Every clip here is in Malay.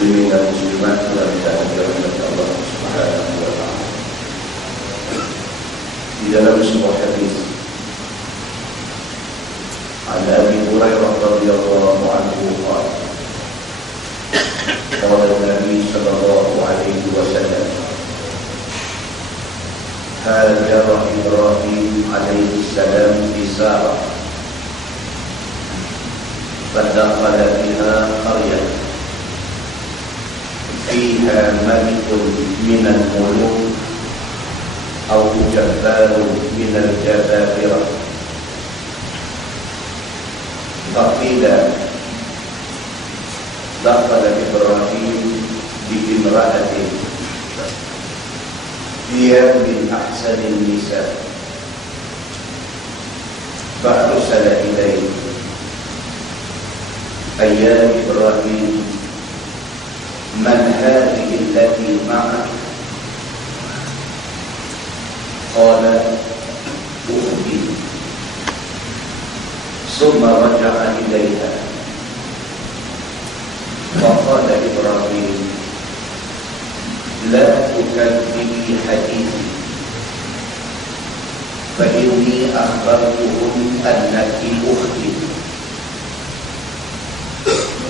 muslimin dan muslimat yang dirahmati Allah Subhanahu wa taala. Di dalam sebuah hadis ada Abi Hurairah radhiyallahu anhu qala Nabi sallallahu alaihi wasallam hajar Ibrahim alaihi salam di Sarah فدخل بها قرية فيها ملك من الملوك أو جبار من الجبابرة فقيل دخل إبراهيم بامرأة هي من أحسن النساء فأرسل إليه أيها إبراهيم من هذه التي معك؟ قال أختي. ثم رجع إليها فقال إبراهيم لا تكذبي حديثي فإني أخبرتهم أنك أختي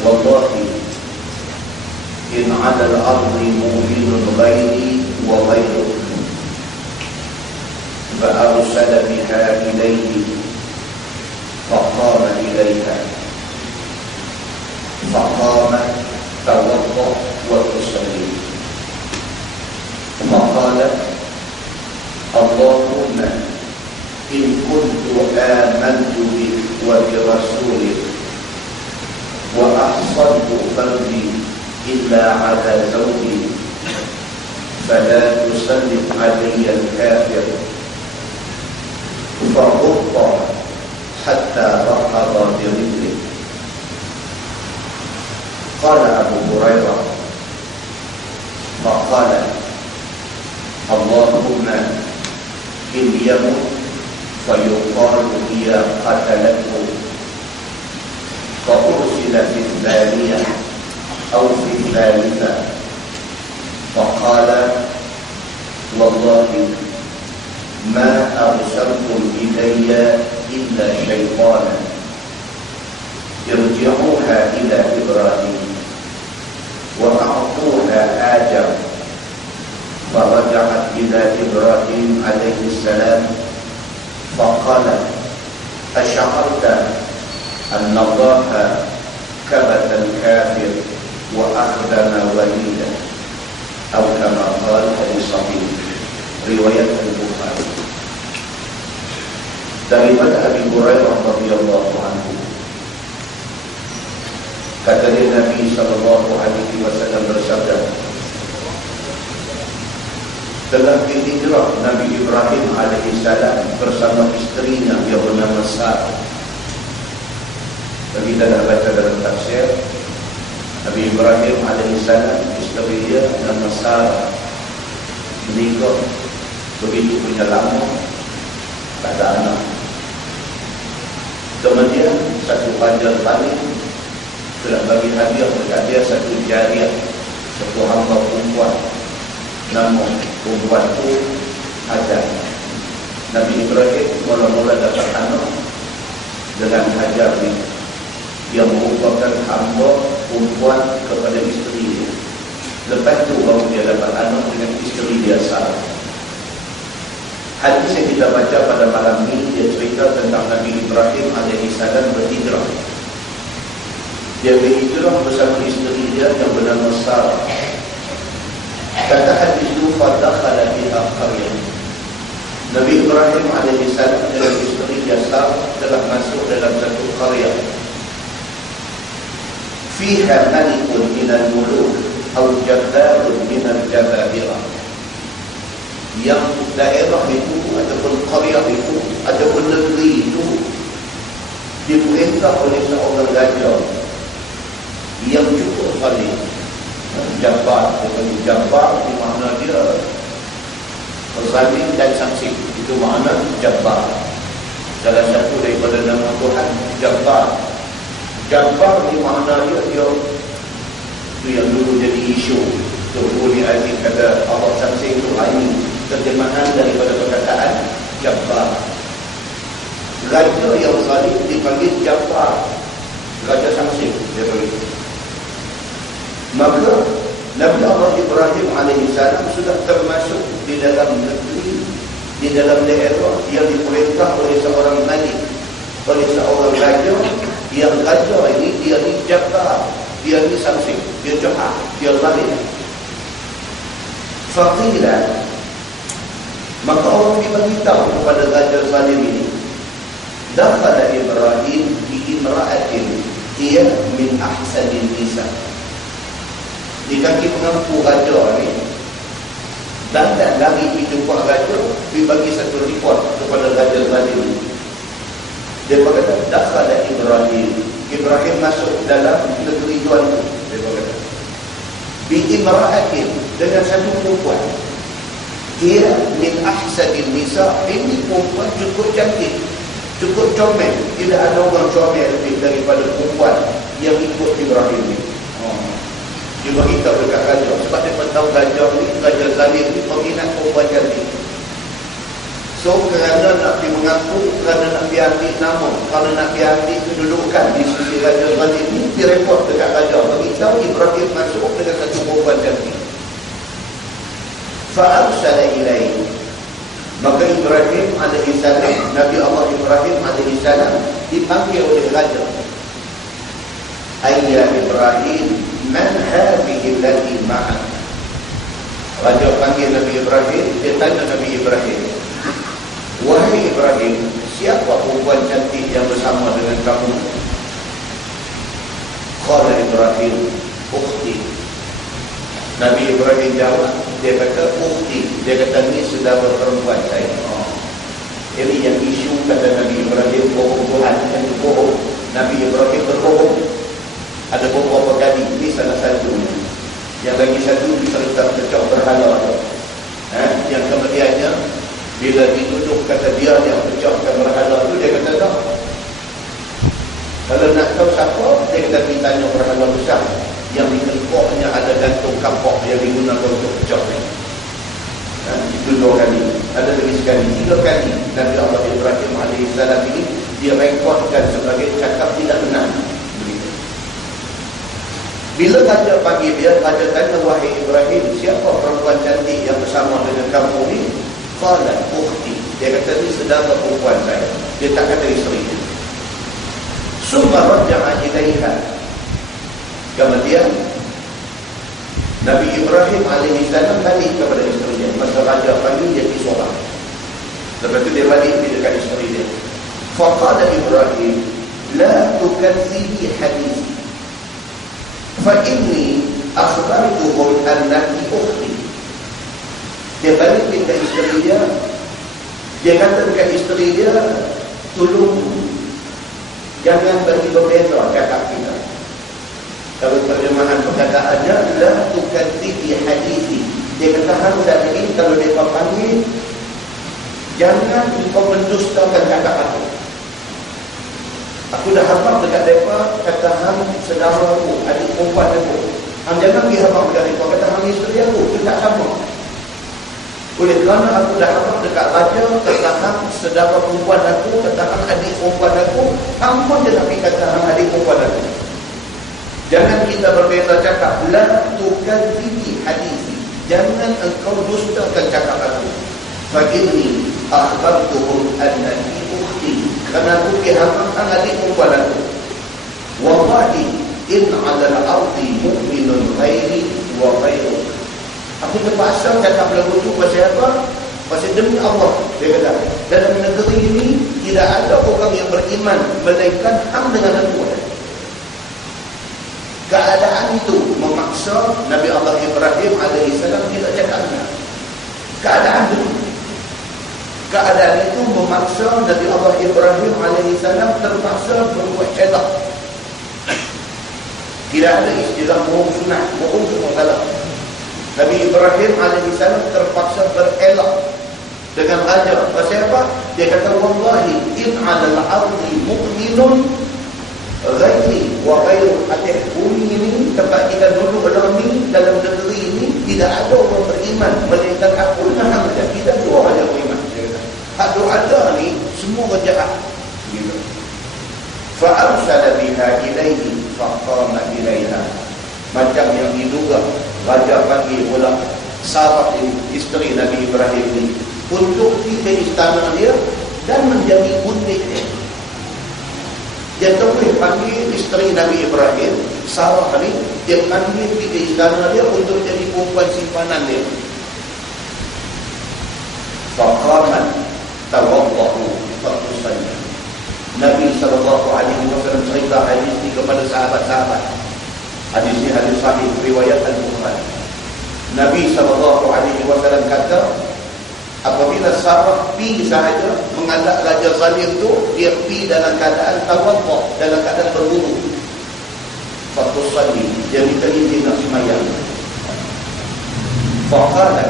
والله إن على الأرض مؤمن غيري وغيرك فأرسل بها إليه فقام إليها فقامت توضأ وتصلي فقالت اللهم إن كنت آمنت بك وبرسولك وأحصنت فرجي إلا على زوجي فلا تسلط علي الكافر فغط حتى ركض برجله. قال أبو هريرة فقال اللهم إن يمت فيقال هي قتلته فأرسل في الثانية أو في الثالثة فقال والله ما أرسلتم إلي إلا شيطانا ارجعوها إلى إبراهيم وأعطوها آجر. فرجعت إلى إبراهيم عليه السلام فقالت أشعرت أن الله كبت الكافر وأخدم وليدا أو كما قال في صحيح رواية البخاري. Daripada Abi Hurairah radhiyallahu anhu kata Nabi sallallahu alaihi wasallam bersabda, telah berhijrah Nabi Ibrahim alaihi salam bersama istrinya yang bernama Sarah. Kita dah baca dalam tafsir Nabi Ibrahim alaihissalam isteri dia nama Sarah menikah begitu punya lama tak ada anak. Kemudian satu raja balik telah bagi hadiah kepada dia satu jariah, satu hamba perempuan. Nama perempuan itu Hajar. Nabi Ibrahim mula-mula dapat anak dengan Hajar ini yang merupakan hamba perempuan kepada isteri dia. Lepas itu baru dia dapat anak dengan isteri dia Sarah. Hadis yang kita baca pada malam ini dia cerita tentang Nabi Ibrahim alaihissalam berhijrah. Dia berhijrah bersama isteri dia yang bernama Sarah. Kata hadis itu fadakhala biha qaryah. Nabi Ibrahim alaihissalam dengan isteri dia Sarah telah masuk dalam satu qaryah. Fiha malikun minal muluk atau jabbarun minal jababirah. Yang daerah itu ataupun qaryah itu ataupun negeri itu diperintah oleh seorang raja yang cukup zalim. Jabbar, jabbar di makna dia zalim dan saksi, itu makna jabbar. Salah satu daripada nama Tuhan Jabbar. Jabbar di makna dia itu yang dulu jadi isu. Tunggu ni Aziz kata Allah Samsing itu ini terjemahan daripada perkataan Jabbar. Raja yang zalim dipanggil Jabbar, Raja Samsing dia panggil. Maka Nabi Allah Ibrahim alaihissalam sudah termasuk di dalam negeri, di dalam daerah yang diperintah oleh seorang malik, oleh seorang raja, yang raja ini dia ni Jabbar, dia ni Samsing, dia jahat, dia zalim. Faqilah, maka Allah diberitahu kepada raja zalim ini, dakhala Ibrahim bi imra'atin hiya min ahsanil nisa. Di kaki pengampu raja ni, dan lari pergi jumpa raja, pergi bagi satu report kepada raja zalim ini. Dia berkata, dakhala Ibrahim masuk dalam negeri tuan tu. Dia berkata, bi imra'atin, dengan satu perempuan. Dia min ahsanil nisa, ini perempuan cukup cantik, cukup comel. Tidak ada orang comel lebih daripada perempuan yang ikut Ibrahim ni. Dia beritahu dekat raja, sebab dia tahu raja ni, raja zalim ni peminat perempuan cantik. So kerana nak pergi mengaku, kerana nak pergi ambil nama, kerana nak pergi ambil kedudukan di sisi raja zalim ni, dia report dekat raja, beritahu Ibrahim masuk dengan satu perempuan cantik. Fa'arsala ilaihi, maka Ibrahim alaihissalam, Nabi Allah Ibrahim alaihissalam dipanggil oleh raja. Ayya Ibrahim, man hadhihi allati ma'ak. Raja panggil Nabi Ibrahim, dia tanya Nabi Ibrahim, wahai Ibrahim, siapa perempuan cantik yang bersama dengan kamu? Qala Ibrahim, ukhti. Nabi Ibrahim jawab, dia kata ukhti, dia kata ni saudara perempuan saya. Jadi yang isu kata Nabi Ibrahim bohong Tuhan, yang bohong. Nabi Ibrahim berbohong. Ada beberapa kali, ini salah satu. Yang lagi satu bisa letak pecah berhala. Yang kemudiannya bila dituduh kata dia yang pecahkan berhala tu, dia kata tak. Kalau nak tahu siapa, dia kata pergi tanya berhala besar yang di tengkoknya ada gantung kapak yang digunakan untuk pecah ni. Itu 2 kali. Ada lagi sekali, 3 kali Nabi Allah Ibrahim alaihissalam ini dia rekodkan sebagai cakap tidak benar. Bila raja panggil dia, raja tanya, wahai Ibrahim, siapa perempuan cantik yang bersama dengan kamu ni? Qala ukhti, dia kata ni saudara perempuan saya. Dia tak kata isteri dia. Summa raja'a ilaiha, kemudian Nabi Ibrahim alaihissalam balik kepada isteri dia. Masa raja panggil, dia pergi solat. Lepas tu dia balik pergi dekat isteri dia. Faqala Ibrahim, la tukadzibi hadithi, fa inni akhbartuhum annaki ukhti. Dia balik dekat isteri dia. Dia kata dekat isteri dia, tolong jangan bagi berbeza cakap kita. Kalau terjemahan perkataannya, la tukadzibi hadithi. Dia kata hari ini kalau mereka panggil, jangan kau mendustakan cakap aku. Aku dah hafal dekat mereka, kata hang saudara aku, adik perempuan aku. Hang jangan pergi hafal dekat mereka, kata hang isteri aku. Itu tak sama. Oleh kerana aku dah hafal dekat raja, kata hang saudara perempuan aku, kata hang adik perempuan aku, hang pun je nak pergi kata hang adik perempuan aku. Jangan kita berbeza cakap. La tukadzibi hadithi, jangan engkau dustakan cakap aku. Fa'inni akhbartuhum annaki ukhti, kerana aku kihamkan adik perempuan aku. Wallahi in 'ala al-ardi mu'minun ghairi wa ghairuk. Aku terpaksa cakap lagu tu pasal apa? Pasal demi Allah. Dia kata, dalam negeri ini tidak ada orang yang beriman melainkan hang dengan aku. Keadaan itu memaksa Nabi Allah Ibrahim alaihissalam tidak cakapnya. Keadaan itu memaksa Nabi Allah Ibrahim alaihissalam terpaksa berbuat celah. Tidak ada istilah bohong sunat, bohong semua salah. Nabi Ibrahim alaihissalam terpaksa berelak dengan raja. Pasal apa? Dia kata, wallahi in 'alal ardi mu'minun ghairi wa ghairu. Atas bumi ini, tempat kita duduk dalam ni, dalam tidak ada orang beriman melainkan aku dan hang saja. Kita dua aja beriman. Dia kata, hak ada ni semua jahat. Gitu. Fa arsala biha ilaihi fa qama ilaiha. Macam yang diduga, raja panggil pula Sarah, isteri Nabi Ibrahim ni, untuk pergi ke istana dia dan menjadi butik dia. Dia terus panggil isteri Nabi Ibrahim, Sarah ni, dia panggil pergi ke istana dia untuk jadi perempuan simpanan dia. Faqaman tawaddahu fatusalli. Nabi SAW cerita hadis ini kepada sahabat-sahabat. Hadis ini hadis sahih riwayat Al-Bukhari. Nabi SAW kata, apabila Sarah pi sahaja mengadap raja zalim tu, dia pi dalam keadaan tawaddah, dalam keadaan berwudu. Fatusalli, dia minta izin nak sembahyang. Faqala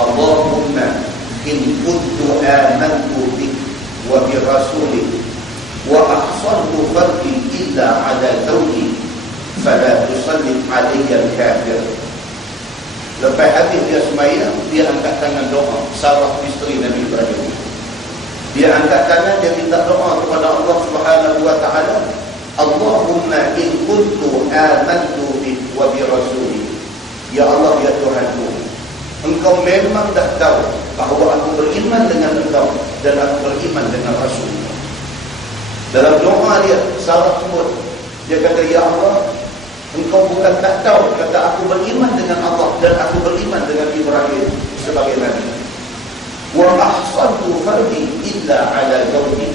Allahumma in kuntu amantu bik wa bi rasulik wa ahsantu farji illa ala zawji fala tusallit alayya al-kafir. Lepas habis dia sembahyang, dia angkat tangan doa. Sarah isteri Nabi Ibrahim, dia angkat tangan, dia minta doa kepada Allah Subhanahu wa taala, Allahumma in kuntu amantu bik wa bi rasulik. Ya Allah, ya Tuhanku, Engkau memang dah tahu bahawa aku beriman dengan Engkau dan aku beriman dengan Rasul. Dalam doa dia, Sarah sebut, dia kata, ya Allah, Engkau bukan tak tahu, kata aku beriman dengan Allah dan aku beriman dengan Ibrahim sebagai Nabi. Wa ahsantu farji illa ala zawji.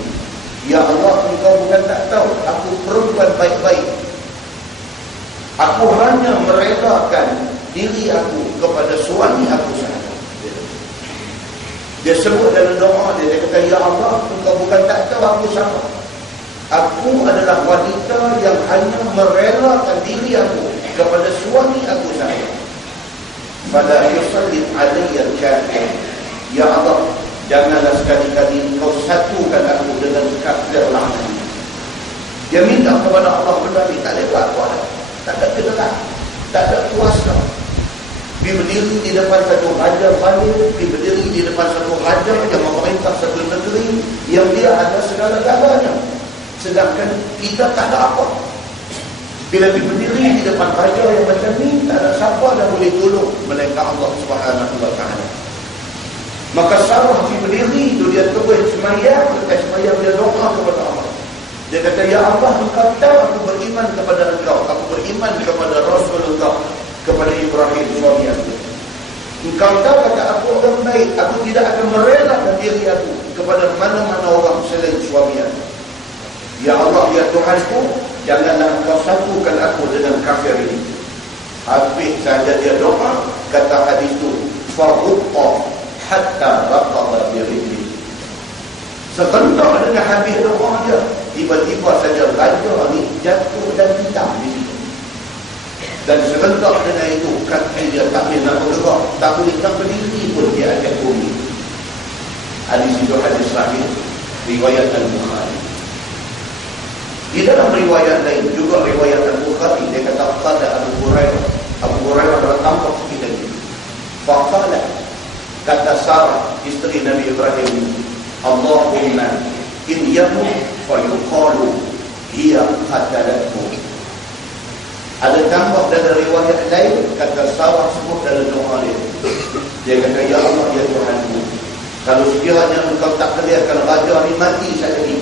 Ya Allah, Engkau bukan tak tahu, aku perempuan baik-baik. Aku hanya merelakan diri aku kepada suami aku sahaja. Dia sebut dalam doa dia, dia kata, ya Allah, Engkau bukan tak tahu aku sama. Aku adalah wanita yang hanya merelakan diri aku kepada suami aku sahaja. Fala yusallit alayya al-kafir. Ya Allah, janganlah sekali-kali Engkau satukan aku dengan kafir laknat. Dia minta kepada Allah benda ni, tak ada apa-apa, tak ada kedengaran, tak ada kuasa. Dia berdiri di depan satu raja zalim, dia berdiri di depan satu raja yang memerintah satu negeri yang dia ada segala-galanya. Sedangkan kita tak ada apa. Bila dia berdiri di depan raja yang macam ni, tak ada siapa yang boleh tolong melainkan Allah Subhanahu wa taala. Maka Sarah berdiri tu, dia terus sembahyang, lepas sembahyang dia doa kepada Allah. Dia kata, ya Allah, Engkau tahu aku beriman kepada Engkau, aku beriman kepada Rasul Engkau, kepada Ibrahim suami aku. Engkau tahu, kata aku orang baik, aku tidak akan merelakan diri aku kepada mana-mana orang selain suami aku. Ya Allah, ya Tuhanku, janganlah Engkau satukan aku dengan kafir ini. Habis saja dia doa, kata hadis itu, fa'uqqa hatta raqaba birijli. Sebentar dengan habis doa dia, tiba-tiba saja raja ni jatuh dan hitam di situ. Dan sebentar dengan itu, kaki dia tak boleh nak bergerak, tak boleh nak berdiri pun dia akan bumi. Hadis itu hadis sahih riwayat Al-Bukhari. Di dalam riwayat lain juga riwayat Al-Bukhari, dia kata qala Abu Hurairah bertambah sikit lagi. Faqala, kata Sarah isteri Nabi Ibrahim, Allahumma in yamut fa yuqalu hiya qatalathu. Ada tambah dalam riwayat lain, kata Sarah sebut dalam doa dia. Dia kata, ya Allah, ya Tuhanku, kalau sekiranya Engkau tak kelihatkan raja ni mati saja ni,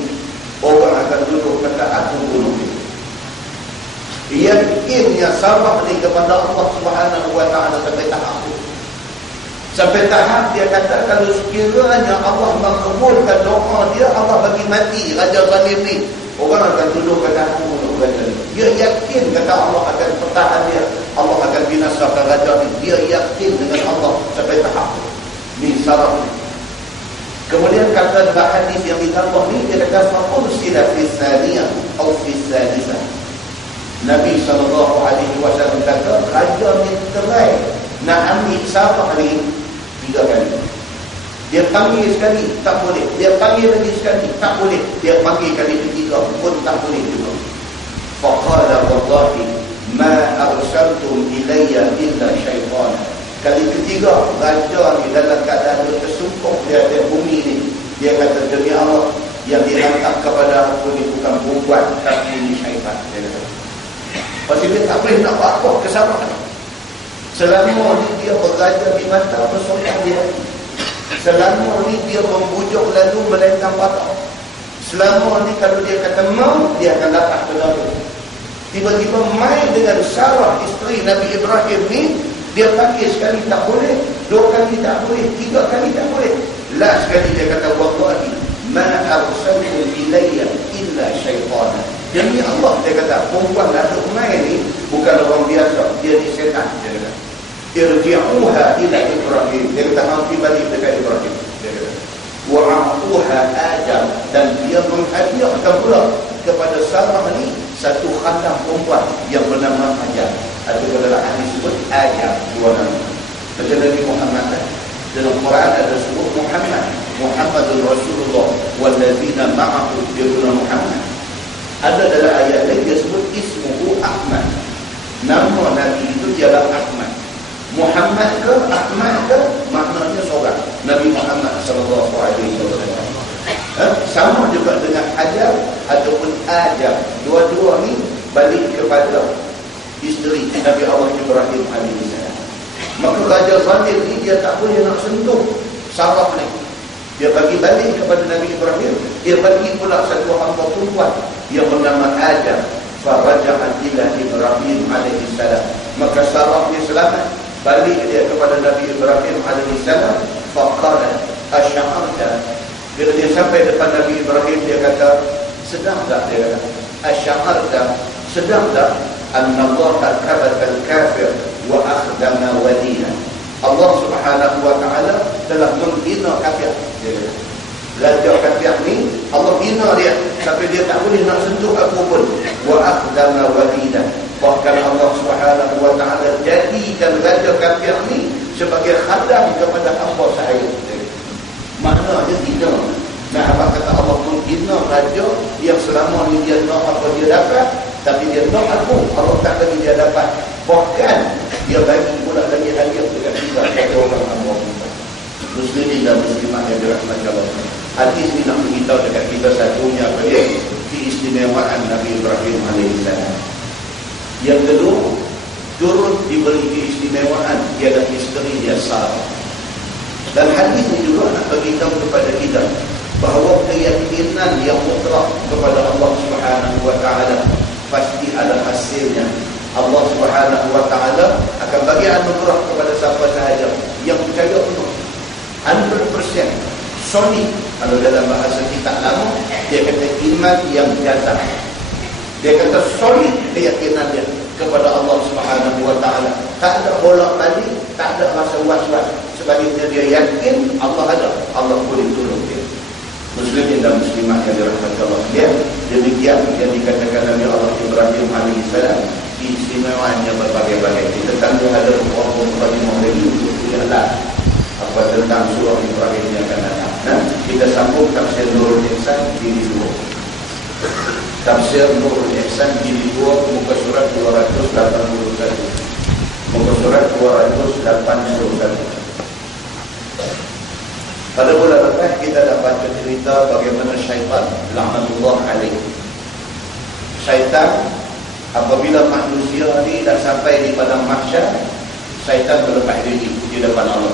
orang akan duduk kata aku bunuh dia. Yakinnya Sarah ni kepada Allah Subhanahu wa taala sampai tahap itu. Sampai tahap dia kata, kalau sekiranya Allah mengabulkan doa dia, Allah bagi mati raja zalim ni, orang akan duduk kata aku bunuh raja ni. Dia yakin kata Allah akan pertahan dia, Allah akan binasakan raja ni. Dia yakin dengan Allah sampai tahap itu. Ni Sarah ni. Kemudian kata dalam hadis yang ditambah ni, dia kata fa'ursila fi tsaniyah atau fi tsalisah. Nabi SAW kata, raja ni terai nak ambil Sarah ni 3 kali. Dia panggil sekali, tak boleh. Dia panggil lagi sekali, tak boleh. Dia panggil kali ketiga pun tak boleh juga. Faqala wallahi ma arsaltum ilayya illa syaitan Kali ketiga, raja ni dalam keadaan tersungkuk di atas bumi ni, dia kata, demi Allah, yang dihantar kepada aku ni bukan perempuan, tapi ini syaitan. Dia kata. Pasti dia tak boleh nak apa-apa kesalahan. Selama ni dia beraja di mata bersolat dia. Selama ni dia membujuk lalu melentang patah. Selama ni kalau dia kata mau, dia akan dapat benda tu. Tiba-tiba main dengan Sarah, isteri Nabi Ibrahim ni, dia panggil sekali tak boleh, 2 kali tak boleh, 3 kali tak boleh. Last sekali dia kata, wallahi ma arsaltu ilayya illa syaitan. Demi Allah, dia kata, perempuan Datuk main ni bukan orang biasa, dia ni setan. Dia kata, irji'uha ila Ibrahim. Dia kata, hampir balik dekat Ibrahim. Dia kata, wa'atuha Adam. Dan dia menghadiahkan pula kepada Sarah ni satu khatam perempuan yang bernama Hajar. Ada dalam hadis sebut Hajar, 2 nama. Macam Nabi Muhammad dalam Quran ada sebut Muhammadun Rasulullah wallazina ma'ahu, dia guna Muhammad. Ada dalam ayat lain dia sebut ismuhu Ahmad. Nama Nabi itu ialah Ahmad. Muhammad ke Ahmad ke maknanya seorang. Nabi Muhammad sallallahu alaihi wasallam. Sama juga dengan Hajar ataupun Hajar. Dua-dua ni balik kepada isteri Nabi Allah Ibrahim alaihissalam. Maka Raja Zalim ni dia tak boleh nak sentuh Sarah ni. Dia bagi balik kepada Nabi Ibrahim. Dia bagi pula satu hamba perempuan yang bernama Hajar. Faraja'at ila Ibrahim alaihissalam. Maka Sarah ni selamat. Balik dia kepada Nabi Ibrahim alaihissalam. Faqala asy'arta. Bila dia sampai depan Nabi Ibrahim, dia kata, sedang tak? Dia kata, asy'arta, sedang tak? Anna Allah kabata al-kafir wa akhdama waliyah. Allah subhanahu wa ta'ala telah menghina kafir. Dia kata, Raja kafir ni, Allah hina dia sampai dia tak boleh nak sentuh aku pun. Wa akhdama waliyah. Bahkan Allah subhanahu wa ta'ala jadikan Raja kafir ni sebagai khadam kepada hamba saya. Maknanya hina. Nah, apa kata Allah pun hina raja yang selama ni dia nak apa dia dapat, tapi dia nak aku, Allah tak bagi dia dapat. Bahkan dia bagi pula lagi hadiah dekat kita, kata orang hamba muslimin dan muslimat yang dirahmati Allah. Hadis ni nak beritahu dekat kita satunya apa dia? Keistimewaan Nabi Ibrahim alaihissalam. Yang kedua, turut diberi keistimewaan ialah isteri dia Sarah. Dan hadis ini juga nak beritahu kepada kita bahawa keyakinan yang mutlak kepada Allah Subhanahu wa taala pasti ada hasilnya. Allah Subhanahu wa taala akan bagi anugerah kepada siapa sahaja yang percaya penuh 100% solid. Kalau dalam bahasa kita lama dia kata iman yang jazam. Dia kata solid keyakinan dia kepada Allah Subhanahu wa taala. Tak ada bolak-balik, tak ada rasa was-was. Sebaliknya dia yakin Allah ada, Allah boleh tolong dia. Muslimin dan muslimat yang dirahmati Allah sekalian, demikian yang dikatakan Nabi Allah Ibrahim alaihissalam, keistimewaannya berbagai-bagai. Kita tanggung ada orang-orang yang lagi untuk lihatlah apa tentang surah Ibrahim yang akan datang. Nah, kita sambung tafsir Nurul Ihsan jilid 2. Tafsir Nurul Ihsan jilid 2 muka surat 281. Muka surat 281. Pada bulan lepas kita dah baca cerita bagaimana syaitan laknatullah alaih. Syaitan apabila manusia ni dah sampai di padang mahsyar, syaitan berlepas diri di depan Allah.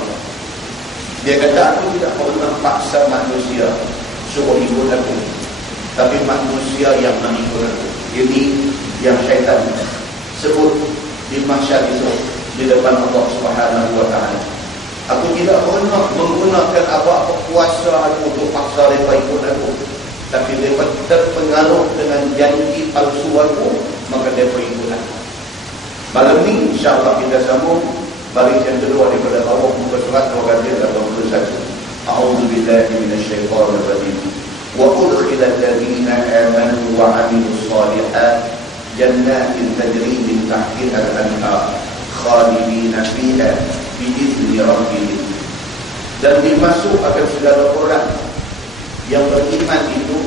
Dia kata, aku tidak pernah paksa manusia suruh ikut aku, tapi manusia yang mengikut aku. Ini yang syaitan sebut di mahsyar itu di depan Allah Subhanahu wa taala. Aku tidak pernah menggunakan apa-apa kuasa aku untuk paksa mereka ikut aku, tapi mereka terpengaruh dengan janji palsu aku, maka mereka ikut aku. Malam ni insyaAllah kita sambung baris yang kedua daripada bawah muka surat 281. A'udzubillahi minasyaitonirrajim. Wa udkhilal ladzina amanu wa 'amilus shalihat jannatin tajri min tahtiha al-anhar khalidina fiha bi'izni rabbihim. Dan dimasukkan segala orang yang beriman itu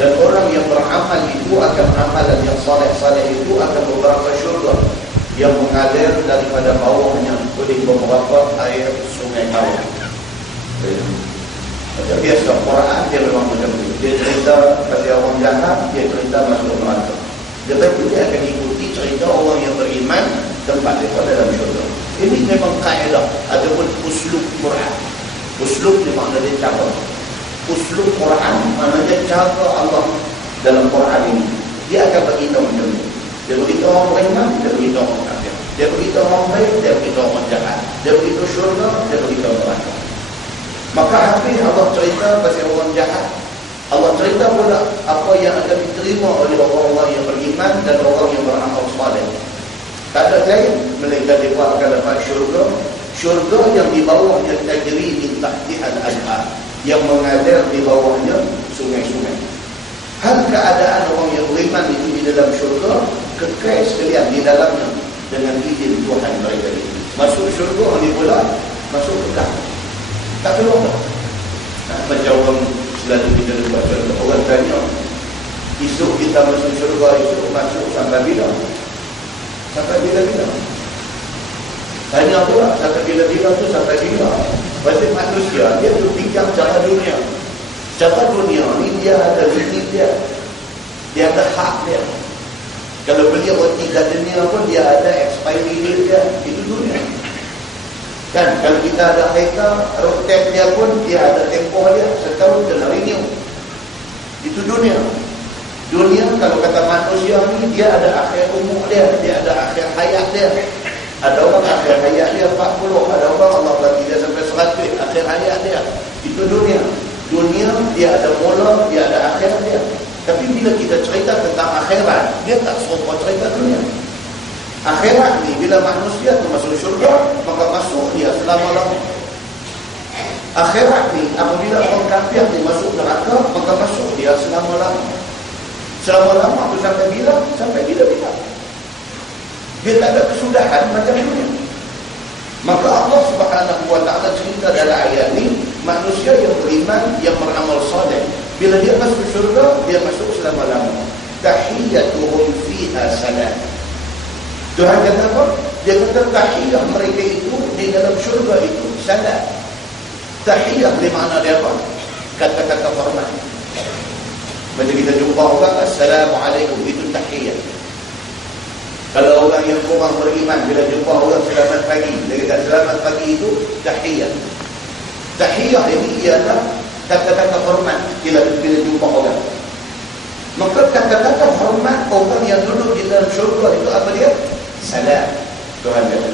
dan orang yang beramal itu akan amalan yang saleh-saleh itu akan beberapa syurga yang mengalir daripada bawahnya oleh beberapa air sungai bawah. Macam biasa Quran dia memang macam tu. Dia cerita pasal orang jahat, dia cerita masuk neraka. Lepas itu dia akan ikuti cerita orang yang beriman tempat mereka dalam syurga. Ini memang kaedah ataupun uslub Quran. Uslub ni makna dia cara. Uslub Quran maknanya cara Allah dalam Quran ini. Dia akan beritahu macam ni. Dia beritahu orang beriman, dia beritahu orang kafir. Dia beritahu orang baik, dia beritahu orang jahat. Dia beritahu syurga, dia beritahu neraka. Maka habis Allah cerita pasal orang jahat. Allah cerita pula apa yang akan diterima oleh orang-orang yang beriman dan orang yang beramal saleh. Tak ada lain melainkan mereka akan dapat syurga. Syurga yang di bawahnya tajri min tahtihal anhar, yang mengalir di bawahnya sungai-sungai. Hal keadaan orang yang beriman itu di dalam syurga kekal sekalian di dalamnya dengan izin Tuhan mereka ini. Masuk syurga ni pula masuk kekal. Tak keluar tak? Macam orang selalu kita buat syurga. Orang tanya, esok kita masuk syurga, esok masuk sampai bila? Sampai bila-bila? Tanya pula, sampai bila-bila tu sampai bila? Pasal manusia, dia tu bincang cara dunia. Cara dunia ni dia ada limit dia. Dia ada hak dia. Kalau beli roti kat dunia pun dia ada expiry date dia. Itu dunia. Kan kalau kita ada kereta, roket dia pun dia ada tempoh dia, setahun kena renew. Itu dunia. Dunia kalau kata manusia ni dia ada akhir umur dia, dia ada akhir hayat dia. Ada orang akhir hayat dia 40, ada orang Allah bagi dia sampai 100 akhir hayat dia. Itu dunia. Dunia dia ada mula, dia ada akhir dia. Tapi bila kita cerita tentang akhirat, dia tak serupa cerita dunia. Akhirat ni bila manusia tu masuk syurga, maka masuk dia selama-lama. Akhirat ni apabila orang kafir ni masuk neraka, maka masuk dia selama-lama. Selama-lama tu sampai bila? Sampai bila-bila. Dia tak ada kesudahan macam dunia. Maka Allah Subhanahu wa ta'ala cerita dalam ayat ni, manusia yang beriman, yang beramal saleh, bila dia masuk syurga, dia masuk selama-lama. Tahiyyatuhum fiha salam. Tuhan kata apa? Dia kata tahiyyah mereka itu di dalam syurga itu salam. Tahiyyah di makna dia apa? Kata-kata hormat. Macam kita jumpa orang, Assalamualaikum, itu tahiyyah. Kalau orang yang kurang beriman, bila jumpa orang selamat pagi, dia kata selamat pagi itu tahiyyah. Tahiyyah ini ialah kata-kata hormat bila jumpa orang. Maka kata-kata hormat orang yang duduk di dalam syurga itu apa dia? Salam. Tuhan kata.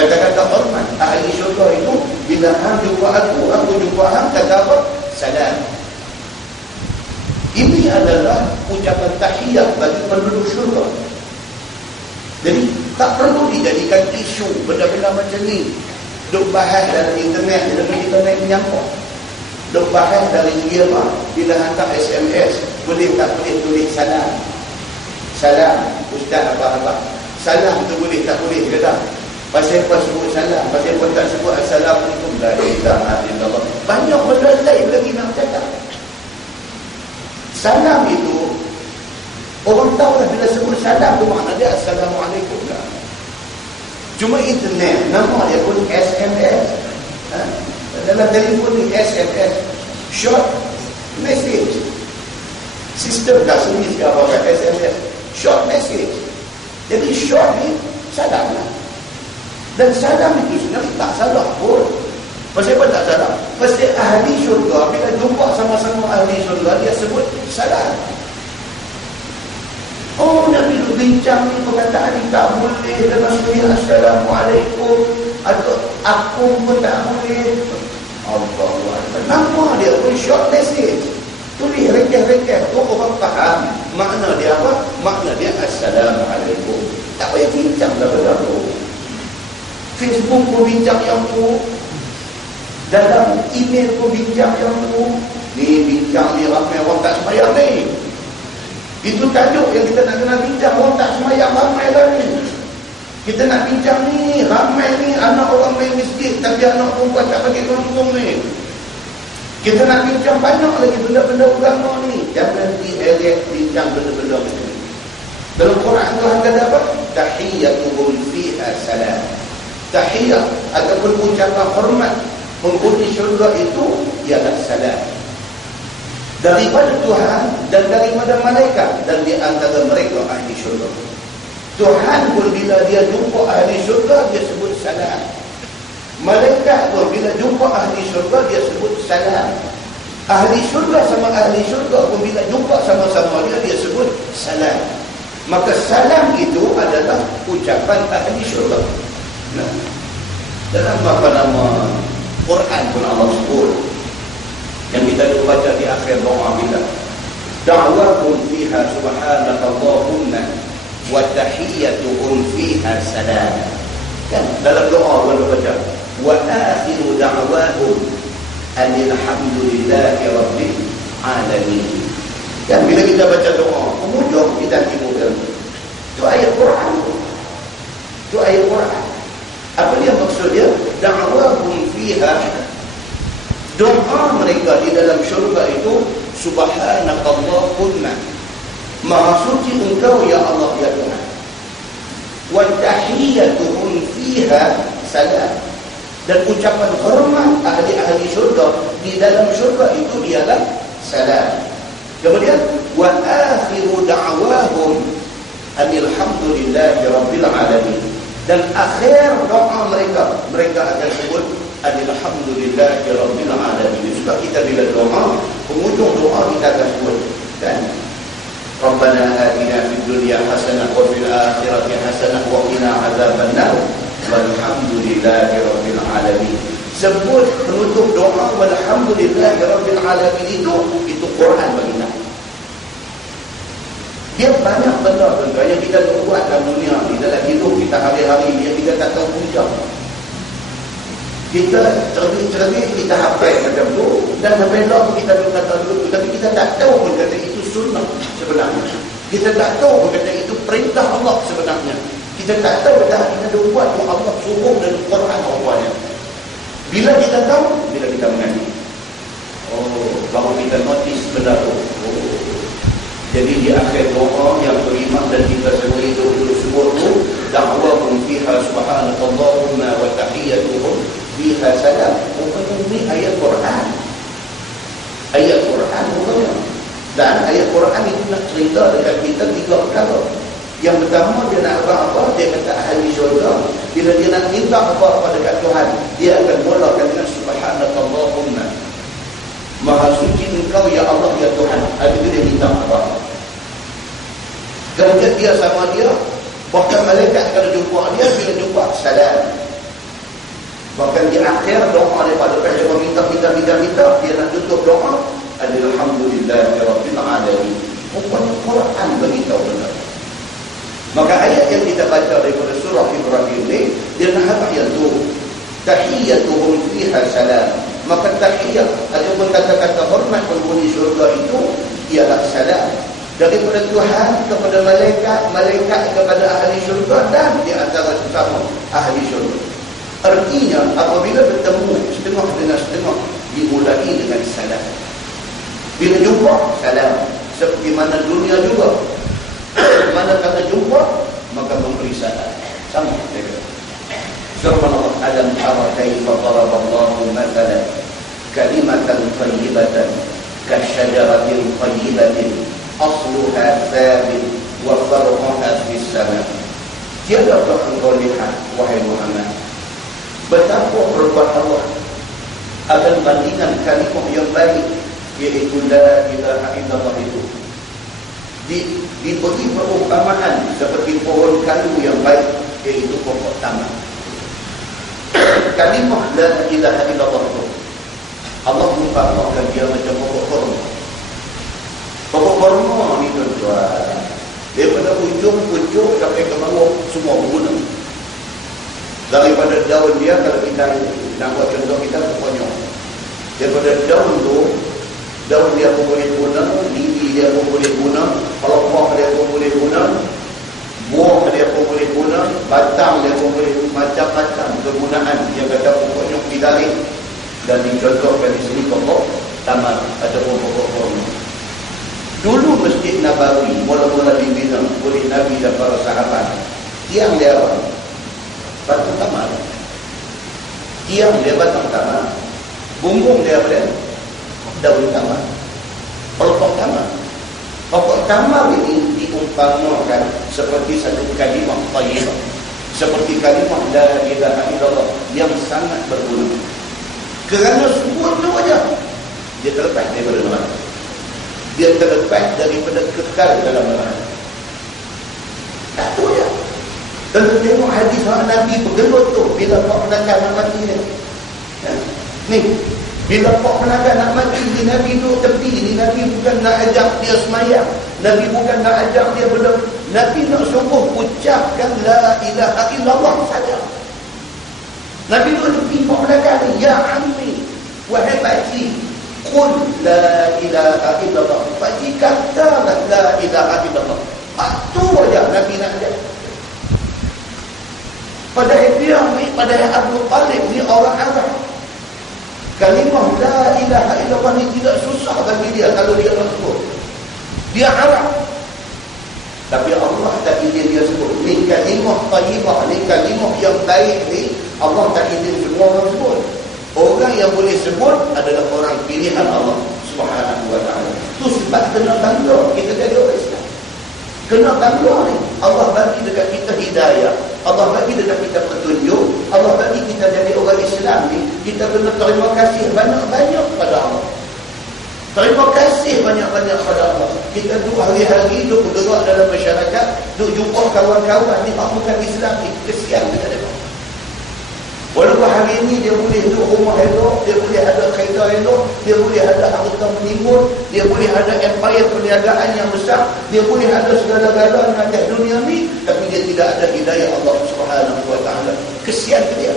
Kata-kata hormat ahli syurga itu bila hang jumpa aku jumpa hang, kata apa? Salam. Ini adalah ucapan tahiyat bagi penduduk syurga. Jadi tak perlu dijadikan isu benda-benda macam ni. Duk bahas dalam internet, dalam internet menyampah. Duk bahas dari dia bila hantar SMS, boleh tak boleh tulis salam. Salam, ustaz apa-apa. Salam tu boleh tak boleh ke tak? Pasal apa sebut salam? Pasal apa tak sebut Assalamualaikum? La ilaha illallah. Banyak benda lain lagi nak cakap. Salam itu orang tahu dah bila sebut salam tu makna dia Assalamualaikum lah. Cuma internet nama dia pun SMS. Dalam telefon ni SMS, short message. Sistem dah sini siapa kata SMS, short message. Jadi short ni salam lah. Dan salam itu sebenarnya tak salah pun. Pasal apa tak salah? Pasal ahli syurga bila jumpa sama-sama ahli syurga dia sebut salam. Oh, Nabi bincang ni perkataan ni tak boleh dengan sekali Assalamualaikum atau aku pun tak boleh. Allah, nama dia pun short message, tulis rekeh-rekeh tu orang faham makna dia apa? Makna dia Assalamualaikum. Tak payah bincang dah tu. Facebook pun bincang yang tu, dalam email pun bincang yang tu. Ni bincang ni ramai orang tak sembahyang ni. Itu tajuk yang kita nak kena bincang. Orang tak sembahyang ramai dah ni. Kita nak bincang ni, ramai ni anak orang main masjid tapi anak perempuan tak bagi tolong ni. Kita nak bincang banyak lagi benda-benda agama ni. Jangan dielek bincang benda-benda macam ni. Dalam Quran Tuhan kata apa? tahiyyatuhum fiha salam. Tahiyat ataupun ucapan hormat penghuni syurga itu ialah salam daripada Tuhan dan daripada malaikat, dan di antara mereka ahli syurga. Tuhan pun bila dia jumpa ahli syurga dia sebut salam. Malaikat pun bila jumpa ahli syurga dia sebut salam. Ahli syurga sama ahli syurga pun bila jumpa sama-sama dia sebut salam. Maka salam itu adalah ucapan ahli syurga. Nah, dalam nama Quran pun Allah sebut, yang kita baca di akhir doa kita, da'wahum fiha subhanakallahumma wa tahiyyatuhum fiha salam. Kan dalam doa kita baca wa akhiru da'wahum alhamdulillahi rabbil alamin. Dan bila kita baca doa, penghujung kita timbulkan itu ayat Quran. Itu ayat Quran. Apa dia maksud dia? Da'wahum fiha, doa mereka di dalam syurga itu, subhanakallahumma, maha suci engkau ya Allah ya Tuhan. Wa tahiyyatuhum fiha salam, dan ucapan hormat ahli-ahli syurga di dalam syurga itu ialah salam. Kemudian wa akhiru da'wahum alhamdulillahi rabbil alamin, dan akhir doa mereka akan sebut alhamdulillahi rabbil alamin. Sebab kita bila doa, penghujung doa kita akan sebut kan, Rabbana atina fid dunya hasanah wa fil akhirati hasanah wa qina adzabannar walhamdulillahi rabbil alamin. Sebut penutup doa walhamdulillahi rabbil alamin itu Quran bagi kita. Dia banyak benda yang kita buat dalam dunia ni, dalam hidup kita hari-hari yang kita tak tahu punca. Kita cerdik-cerdik kita hafal macam tu, dan sampai lah kita kata dulu, tapi kita tak tahu pun kata itu sunnah sebenarnya. Kita tak tahu pun kata itu perintah Allah sebenarnya. Kita tak tahu dah kita buat tu Allah suruh dalam Quran awalnya. Bila kita tahu, bila kita mengaji, baru kita notice benda tu. Jadi di akhir doa yang beriman dan kita semua itu sebut tu, da'wahum fiha subhanakallahumma wa tahiyyatuhum fiha salam. Rupanya ini ayat Quran. Ayat Quran rupanya. Dan ayat Quran itu nak cerita dekat kita tiga perkara. Yang pertama, dia nak apa-apa, dia kata ahli syurga. Bila dia nak minta apa-apa dekat Tuhan, dia akan mulakan dengan subhanakallahumma, maha suci engkau ya Allah ya Tuhan. Itu dia minta apa. Kemudian dia sama dia, bahkan malaikat kalau jumpa dia, bila jumpa salam. Bahkan di akhir doa daripada dia meminta, dia nak tutup doa alhamdulillahi rabbil alamin. Rupanya Quran beritahu benar. Maka ayat yang kita baca daripada surah Ibrahim ni, dia nak ayat tu, tahiyyatuhum fiha salam. Maka tahiyyat ataupun kata-kata hormat penghuni syurga itu ialah salam daripada Tuhan kepada malaikat, malaikat kepada ahli syurga, dan di antara sesama ahli syurga. Artinya apabila bertemu setengah dengan setengah, dimulai dengan salam. Bila jumpa, salam. Seperti mana dunia juga, mana kata jumpa, maka memberi salam. Sama saja. Firman Allah, alam tara kaifa daraballahu mathalan kalimatan thayyibatan kasyajaratin thayyibatin asluha thabit wa far'uha fis sama. Tiadakah engkau lihat wahai Muhammad betapa perbuatan Allah akan bandingan kalimah yang baik, iaitu la ilaha illallah itu diberi perumpamaan seperti pohon kayu yang baik, iaitu pokok taman. Kalimah la ilaha illallah itu Allah mengumpamakan dia macam pokok kurma. Pokok kurma ni tuan-tuan, daripada ujung-ujung sampai ke bawah semua berguna. Daripada daun dia, kalau kita nak buat contoh, kita pokoknya daripada daun tu, daun dia pun boleh guna, lidi dia pun boleh guna, pelepah dia pun boleh guna, buah dia pun boleh guna, batang dia pun boleh, macam-macam kegunaan. Dia kata pokoknya ditarik dan dicontohkan di sini pokok taman ataupun pokok kurma. Dulu Masjid Nabawi mula-mula dibina oleh Nabi dan para sahabat, Tiang dia apa? Batu taman. Tiang dia batang taman. Bumbung dia apa dia? Daun taman. Pokok taman. Pokok taman ini diumpamakan seperti satu kalimah thayyibah, seperti kalimah la ilaha illallah yang sangat berguna. Kerana sebut tu aja, dia terlepas daripada neraka. Dia terlepas daripada kekal dalam neraka. Tak tu aja. Dan tengok hadis Nabi bergelut tu bila Pak Penangkan nak mati ni. Ni, bila Pak Penangkan nak mati ni, Nabi duduk tepi ni. Nabi bukan nak ajak dia semayang, Nabi bukan nak ajak dia berdoa. Nabi nak suruh ucapkan la ilaha illallah saja. Nabi duduk tepi Pak Penangkan ni. Ya ammi, wahai pakcik, qul la ilaha illallah. Pakcik katalah la ilaha illallah. Itu aja Nabi nak ajak. Padahal dia ni, padahal Abu Talib ni orang Arab. Kalimah la ilaha illallah ni tidak susah bagi dia kalau dia nak sebut. Dia Arab. Tapi Allah tak izin dia sebut. Ni kalimah thayyibah, ni kalimah yang baik ni, Allah tak izin semua orang sebut. Orang yang boleh sebut adalah orang pilihan Allah Subhanahu wa ta'ala. Tu sebab kena bangga kita jadi orang Islam. Kena bangga ni. Allah bagi dekat kita hidayah, Allah bagi dekat kita petunjuk, Allah bagi kita jadi orang Islam ni. Kita kena terima kasih banyak-banyak pada Allah. Terima kasih banyak-banyak pada Allah. Kita duduk hari-hari, duduk bergerak dalam masyarakat, duduk jumpa kawan-kawan ni yang bukan Islam ni, kesian dekat mereka. Walaupun hari ini dia boleh duduk rumah elok, dia boleh ada kereta elok, dia boleh ada harta menimbun, dia boleh ada empire perniagaan yang besar, dia boleh ada segala-galanya atas dunia ni, tapi dia tidak ada hidayah Allah Subhanahu wa ta'ala. Kesian ke dia?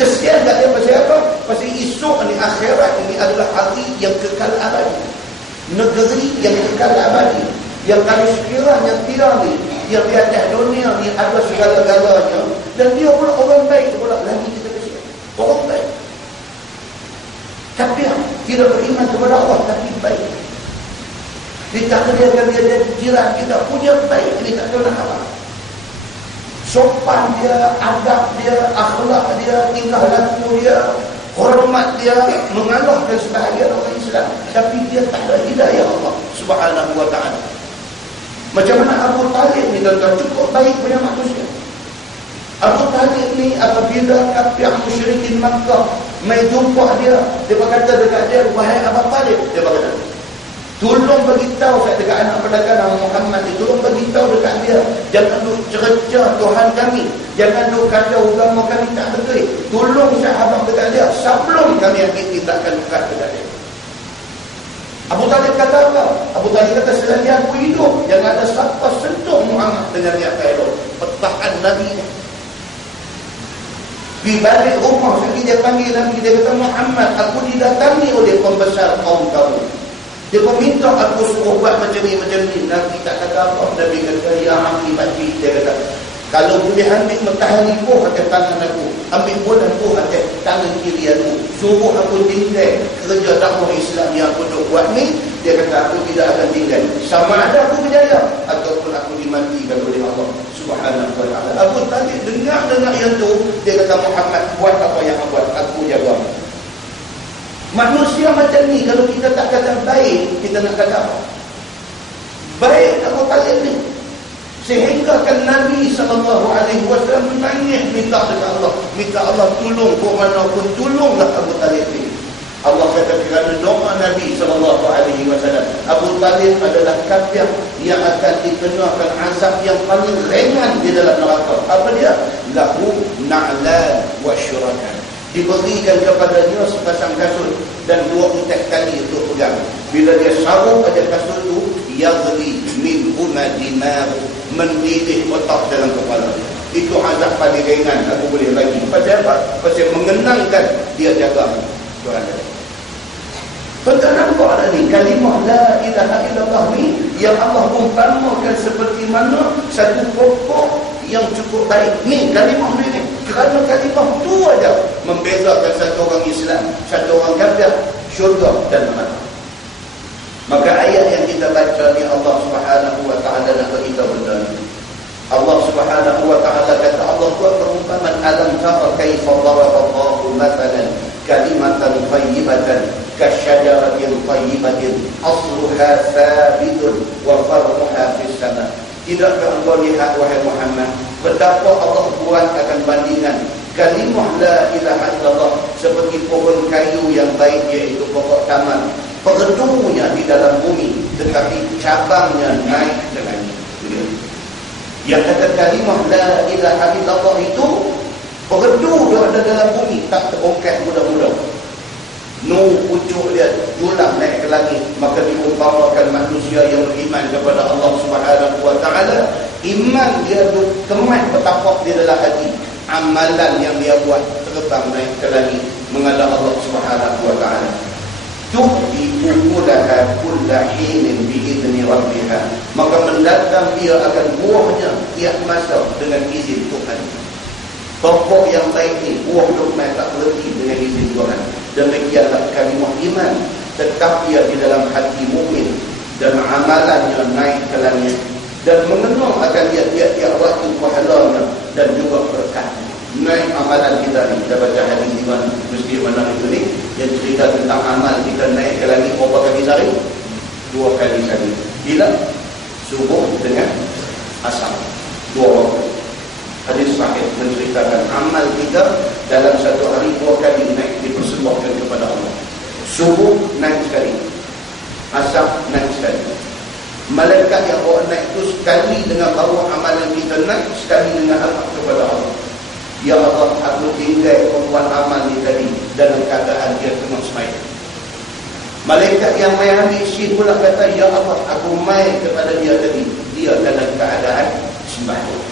Kesian tak dia pasal apa? Pasal esok ni akhirat ini adalah hari yang kekal abadi. Negeri yang kekal abadi. Yang kalau sekiranya dia ni, yang di atas dunia ni ada segala-galanya, dan dia pula orang baik pula, lagi kita kesian. Orang baik. Tapi tidak beriman kepada Allah, tapi baik. Ditakdirkan dia jadi jiran kita, punya baik, ini tak kena haram. Sopan dia, adab dia, akhlak dia, tingkah laku dia, hormat dia, mengalahkan sebahagian orang Islam. Tapi dia tak ada hidayah Allah Subhanahu wa ta'ala. Macam mana Abu Talib ni tuan-tuan, cukup baik punya manusia. Abu Talib ni apabila kafir musyrikin Makkah mai jumpa dia, dia berkata dekat dia, wahai Abu Talib, dia berkata, tolong beritahu saya dekat anak pedagang Muhammad ni, tolong beritahu dekat dia, jangan duk cerca Tuhan kami, jangan duk kata agama kami tak betul. Tolong sahabat dekat dia sebelum kami ambil tindakan dekat dia. Abu Talib kata apa? Abu Talib kata, selagi aku hidup, jangan ada siapa sentuh Muhammad dengan niat elok. Pertahan Nabi ni. Di balik rumah sekali dia panggil Nabi, dia kata, Muhammad, aku didatangi oleh pembesar kaum kamu. Dia meminta aku suruh buat macam ni, macam ni. Nabi tak kata apa. Nabi kata, ya Amri Makji. Dia kata, kalau boleh ambil matahari pun atas tangan aku, ambil bulan pun atas tangan kiri aku, suruh aku tinggal kerja dakwah Islam yang aku duk buat ni, dia kata aku tidak akan tinggal. Sama ada aku berjaya ataupun aku dimatikan oleh Allah Subhanahu wa ta'ala. Aku tadi dengar yang tu, dia kata, Muhammad, buat apa yang aku buat, aku jaga. Manusia macam ni, kalau kita tak kata baik, kita nak kata apa? Baik Abu Talib ni. Sehingga kan Nabi SAW menangis minta dekat Allah. Minta Allah tolong, kau mana pun tolonglah Abu Talib ni. Allah kata kerana doa Nabi SAW, Abu Talib adalah kafir yang akan dikenakan azab yang paling ringan di dalam neraka. Apa dia? Lahu na'lan wa syurakan. Diberikan kepadanya sepasang kasut dan 2 tali untuk pegang. Bila dia sarung pada kasut tu, yaghli min umadimar, mendidih otak dalam kepala. Itu azab paling ringan aku boleh bagi. Pasal apa? Pasal mengenangkan dia jaga Tuhan. Tuan-tuan nampak tak ni? Kalimah la ilaha illallah ni yang Allah umpamakan seperti mana satu pokok yang cukup baik. Ni kalimah ni. Kerana kalimah tu aja membezakan satu orang Islam, satu orang kafir, syurga dan neraka. Maka ayat yang kita baca ni Allah Subhanahu wa ta'ala nak beritahu benda ni. Allah Subhanahu wa ta'ala kata, Allah buat perumpamaan, alam tara kaifa daraballahu mathalan kalimatan thayyibatan kasyajaratin thayyibatin asluha thabitun wa far'uha fis sama. Tidakkah engkau lihat wahai Muhammad betapa Allah buat akan bandingan kalimah la ilaha illallah seperti pohon kayu yang baik, iaitu pokok taman, perdunya di dalam bumi tetapi cabangnya naik ke langit. Yang kata kalimah la ilaha illallah itu perdu dia ada dalam bumi, tak terbongkar mudah-mudah. Pucuk dia julang naik ke langit. Maka diumpamakan manusia yang beriman kepada Allah Subhanahu wa ta'ala, iman dia kemas bertapak di dalam hati, amalan yang dia buat terbang naik ke langit menghadap Allah Subhanahu wa ta'ala. Tuhdi ukulaha kulla hinin biizni rabbiha, maka mendatang dia akan buahnya tiap masa dengan izin Tuhan. Pokok yang baik ni, buah lukman tak berhenti dengan izin Tuhan. Demikianlah kalimah iman, tetap dia di dalam hati mukmin dan amalannya naik ke langit dan mengenal akan dia tiap-tiap waktu pahalanya dan juga berkatnya. Naik amalan kita ni, kita baca hadis di mana mesti mana itu ni yang cerita tentang amal kita naik ke langit berapa kali sehari? 2 kali sehari. Bila? Subuh dengan asar, 2 waktu. Hadis sahih menceritakan amal kita dalam satu hari 2 kali naik dipersembahkan kepada Allah. Subuh naik sekali, asar naik sekali. Malaikat yang bawa naik itu sekali dengan bawa amalan kita naik, sekali dengan harap kepada Allah. Ya Allah, aku tinggal membuat amal ni tadi dalam keadaan dia tengah sembahyang. Malaikat yang mai ambil syiar pula kata, ya Allah, aku mai kepada dia tadi, dia dalam keadaan sembahyang.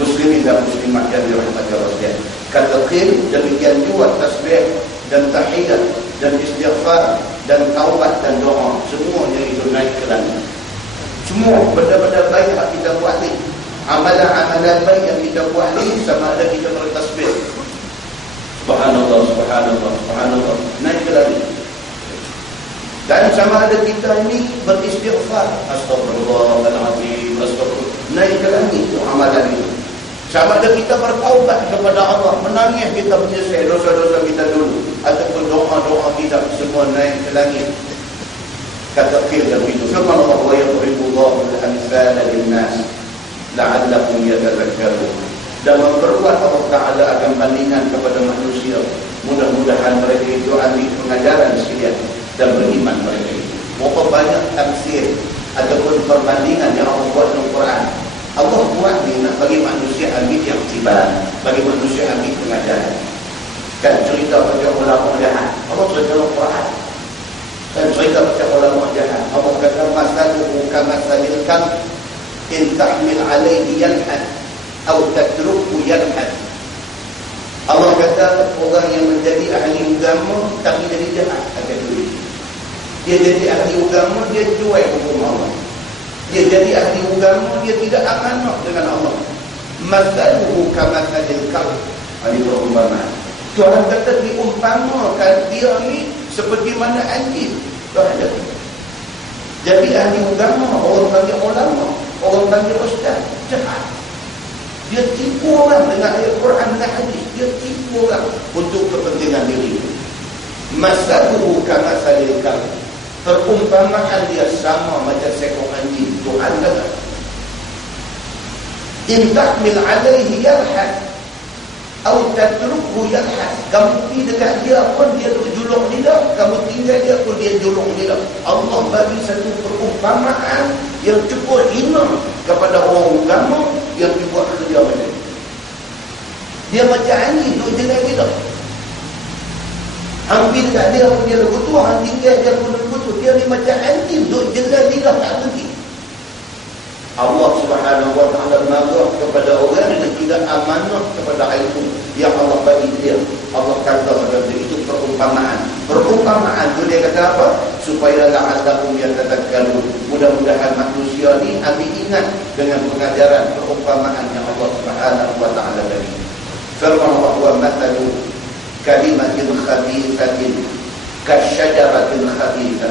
Muslimin dan muslimat yang dirahmati Allah sekalian, kata qil demikian juga tasbih dan tahiyat dan istighfar dan taubat dan doa, semuanya itu naik ke langit. Semua benda-benda baik yang kita buat ni, amalan-amalan baik yang kita buat ni, sama ada kita bertasbih subhanallah, subhanallah, subhanallah, naik ke langit. Dan sama ada kita ini beristighfar, astagfirullahaladzim, astagfirullah, naik ke langit itu amalan itu. Sama ada kita bertaubat kepada Allah, menangis kita menyelesaikan dosa-dosa kita dulu, ataupun doa-doa kita, semua naik ke langit. Kata qil begitu, subhanallah wa yadribullahu al-amsala lin-nas la'allahum yatadhakkarun. Dan memperbuat Allah Ta'ala akan bandingan kepada manusia, mudah-mudahan mereka itu ambil pengajaran sekalian dan beriman mereka itu. Berapa banyak tafsir ataupun perbandingan yang Allah buat dalam Quran. Allah buat ni nak bagi manusia ambil yang tiba, bagi manusia ambil pengajaran. Kan cerita pasal ulama jahat, Allah cerita dalam Quran. Dan cerita pasal ulama jahat, Allah kata masaluhu kamasalil kalb in tahmil alaihi yalhad atau tatruku yalhad. Allah kata orang yang menjadi ahli agama tapi jadi jahat akan duit. Dia jadi ahli agama, dia jual hukum Allah. Dia jadi ahli agama, dia tidak amanah dengan Allah. Masaluhu kamasalil kalb. Ini perumpamaan. Tuhan kata diumpamakan dia ni seperti mana anjing. Tuhan kata. Jadi ahli agama, orang panggil ulama, orang panggil ustaz, jahat. Dia tipu orang dengan ayat Quran dan hadis. Dia tipu orang untuk kepentingan diri. Masaluhu kamasalil kalb. Perumpamaan dia sama macam seekor anjing. Tuhan kata, in tahmil alaihi yalhad atau tatrukhu yalhad. Kamu pergi dekat dia pun dia julung lidah, kamu tinggal dia pun dia julung lidah. Allah bagi satu perumpamaan yang cukup hina kepada orang agama yang dibuat kerja macam ni. Dia macam anjing duduk jelas lidah. Hampir tak dia pun dia legutu, tinggal dia pun legutu. Dia ni macam anjing duduk jelas lidah tak berhenti. Allah Subhanahu wa ta'ala marah kepada orang yang tidak amanah kepada ilmu yang Allah bagi dia. Allah kata kepada itu perumpamaan. Perumpamaan tu dia kata apa? Supaya la'allahum yatadhakkarun. Mudah-mudahan manusia ni ambil ingat dengan pengajaran perumpamaan yang Allah Subhanahu wa ta'ala bagi. Firman Allah wa mathalu kalimatin khabithatin kasyajaratin khabithah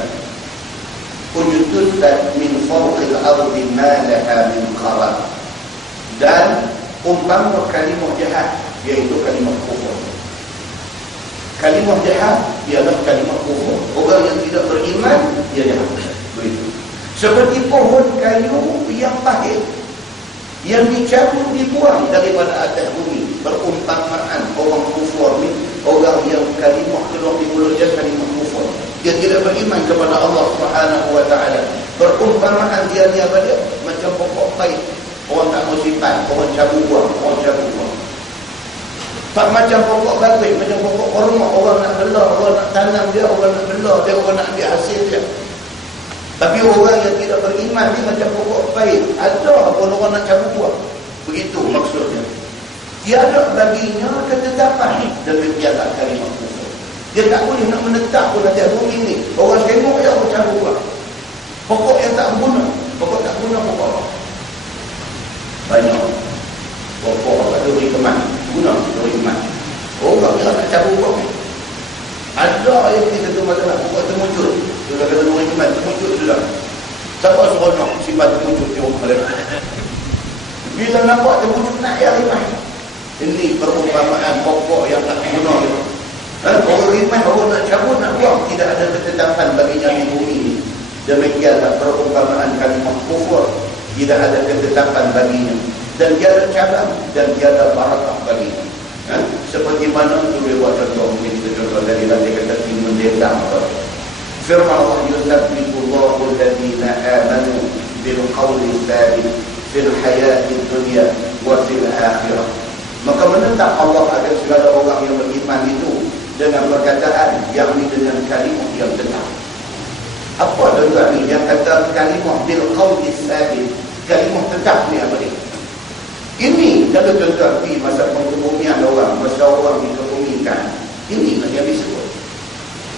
ujtudat min fawqil ardi ma laha min qarar. Dan umpama kalimah jahat, iaitu kalimah kufur. Kalimah jahat ialah kalimah kufur. Orang yang tidak beriman, dia jahat. Begitu. Seperti pohon kayu yang pahit, yang dicabut dibuang daripada atas bumi. Berumpamaan orang kufur ni, orang yang kalimah keluar di mulutnya kalimah kufur. Dia tidak beriman kepada Allah Subhanahu wa taala. Berumpamaan dia ni apa dia? Macam pokok pahit. Orang tak mau simpan, orang cabut buang, orang cabut buang. Tak macam pokok batu, macam pokok korma, orang nak belah, orang nak tanam dia, orang nak belah dia, orang nak ambil hasil dia. Tapi orang yang tidak beriman ni macam pokok pahit. Ada pun orang nak cabut buang. Begitu maksudnya. Tiada baginya ketetapan demikianlah kalimah kufur. Dia tak boleh nak menetap pun atas bumi ni. Orang tengok dia orang cabut buang. Pokok yang tak guna, pokok tak guna pokok apa? Banyak pokok apa duri keman, guna duri keman. Orang yang nak cabut buang. Ada yang kita tu masalah pokok temucut. Sudah kata duri keman, temucut sudah. Siapa seronok simpan temucut di rumah dia? Bila nampak temucut nak ya rimah. Ini perumpamaan pokok yang tak guna itu. Orang rimah, orang nak cabut, nak buang, tidak ada ketetapan baginya di bumi ini. Demikianlah perumpamaan kalimah kufur, tidak ada ketetapan baginya. Dan tiada cabang dan tiada barakah baginya. Seperti mana itu buat contoh, mungkin kita contoh dari nanti kata timun dendam. Firman Allah, yusabbiqullahu alladhina amanu bil qawli tsabit fil hayati dunya wa fil akhirah. Maka menetap Allah akan segala orang yang beriman itu dengan perkataan yang dengan kalimah yang tetap. Apa tuan-tuan ni yang kata kalimah bil qawli tsabit? Kalimah tetap ni apa dia? Ini kalau tuan-tuan pergi masa pengkebumian orang, masa orang dikebumikan, ini yang disebut.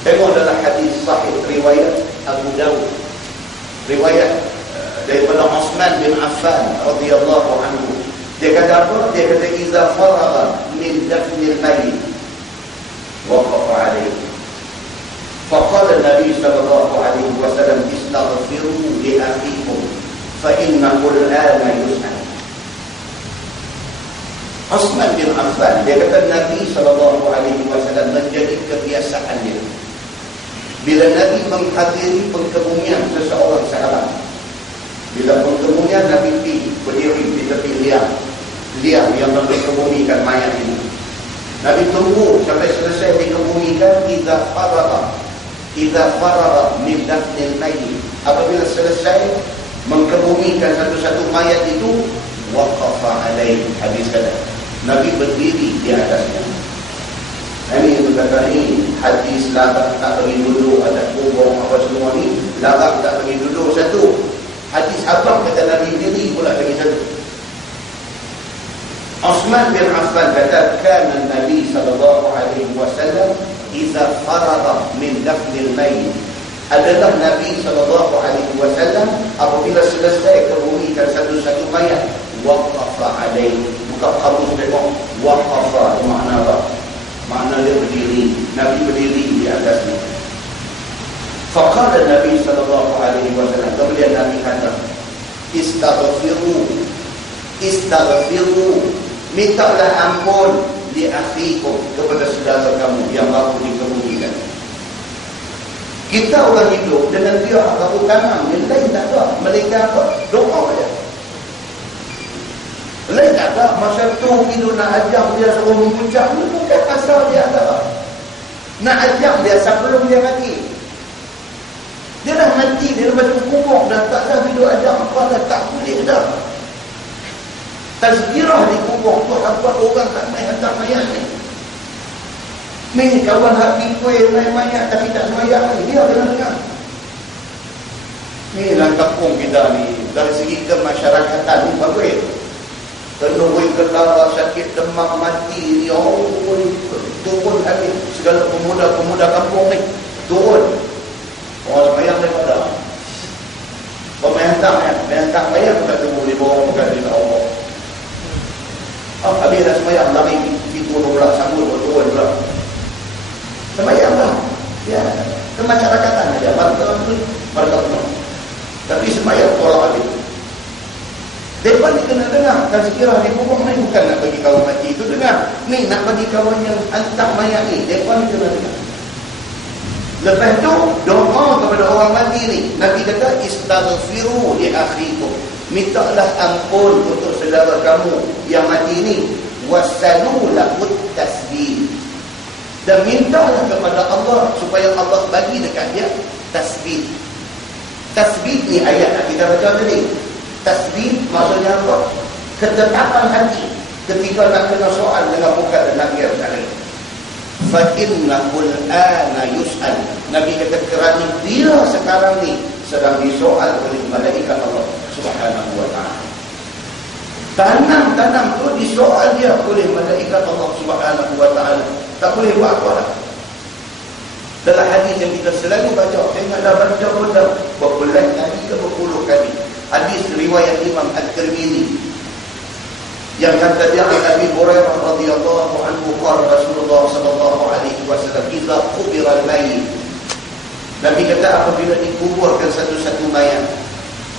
Tengok dalam hadis sahih riwayat Abu Dawud, riwayat daripada Uthman bin Affan radhiyallahu anhu. Dia kata apa? Dia kata iza faragha min dafnil mayyit waqafa alayhi. Faqala Nabi sallallahu alaihi wasallam istaghfiru li akhikum fa innahu al-ana yus'al. Uthman bin Affan, dia kata Nabi sallallahu alaihi wasallam menjadi kebiasaan dia. Bila Nabi menghadiri pengkebumian seseorang sahabat, bila pengkebumian Nabi pergi berdiri di tepi liang yang dikebumikan mayat ini. Nabi tunggu sampai selesai dikebumikan. Idza faragha min dafnil mayyit, apabila selesai mengkebumikan satu-satu mayat itu, waqafa alaihi, hadis kata Nabi berdiri di atasnya. Ini yang berkata ni hadis labak tak bagi duduk atas kubur apa semua ni, labak tak bagi duduk satu. Hadis abang kata Nabi berdiri pula lagi satu. Uthman bin Affan kata kana Nabi sallallahu alaihi wasallam idza faragha min dafnil mayyit, adalah Nabi sallallahu alaihi wasallam apabila selesai kebumikan satu-satu mayat, waqafa alaihi. Buka kamus tengok waqafa makna apa? Makna dia berdiri. Nabi berdiri di atasnya. Faqala Nabi sallallahu alaihi wasallam, kemudian Nabi kata istaghfiru, mintalah ampun li akhikum, kepada saudara kamu yang baru dikebumikan. Kita orang hidup dengan dia baru tanam, yang lain tak ada. Mereka apa? Doa saja. Lain tak ada. Masa tu hidup nak ajak dia suruh mengucap, ni bukan asal dia ada. Nak ajak dia sebelum dia mati. Dia dah mati, dia dah batu kubur, dah tak ada hidup ajak apa, dah tak boleh dah. Tazkirah di kubur tu apa orang tak main hantar mayat ni. Ni kawan hati kuih main mayat tapi tak semayang ni, dia kena dengar. Ni dalam kampung kita ni, dari segi kemasyarakatan ni bagus. Kenuri kendara, sakit demam, mati, ya Allah, turun habis segala pemuda-pemuda kampung ni, turun. Orang semayang daripada pemain tak mayat bukan tunggu di bawah, bukan di Allah. Habis dah semayang, lari pintu pula, sambut turun pula. Semayang lah. Ya, kemasyarakatan aja, markah penuh. Tapi semayang tolak habis. Mereka ni kena dengar. Kan sekiranya di kubur ni bukan nak bagi kawan mati itu dengar. Ni nak bagi kawan yang hantar mayat ni. Mereka ni kena dengar. Lepas tu doa kepada orang mati ni. Nabi kata istaghfiru li akhikum. Mintalah ampun untuk saudara kamu yang mati ni. Wasalu lahu tasbih. Dan mintalah kepada Allah supaya Allah bagi dekat dia tasbih. Tasbih ni ayat yang kita baca tadi. Tasbih maksudnya apa? Ketetapan hati ketika nak kena soal dengan muka dan Nabi Yerusalem. Fa innahul ana yus'al. Nabi kata kerana dia sekarang ni sedang disoal oleh malaikat Allah Subhanahu wa taala. Tanam tu disoal dia oleh malaikat Allah Subhanahu wa taala. Tak boleh buat apa lah. Dalam hadis yang kita selalu baca, tengoklah baca pun dah berbelas kali ke berpuluh kali. Hadis riwayat Imam At-Tirmizi yang kata dia Abi Hurairah radhiyallahu anhu qala Rasulullah sallallahu alaihi wasallam idza qubira al-mayyit. Nabi kata apabila dikuburkan satu-satu mayat,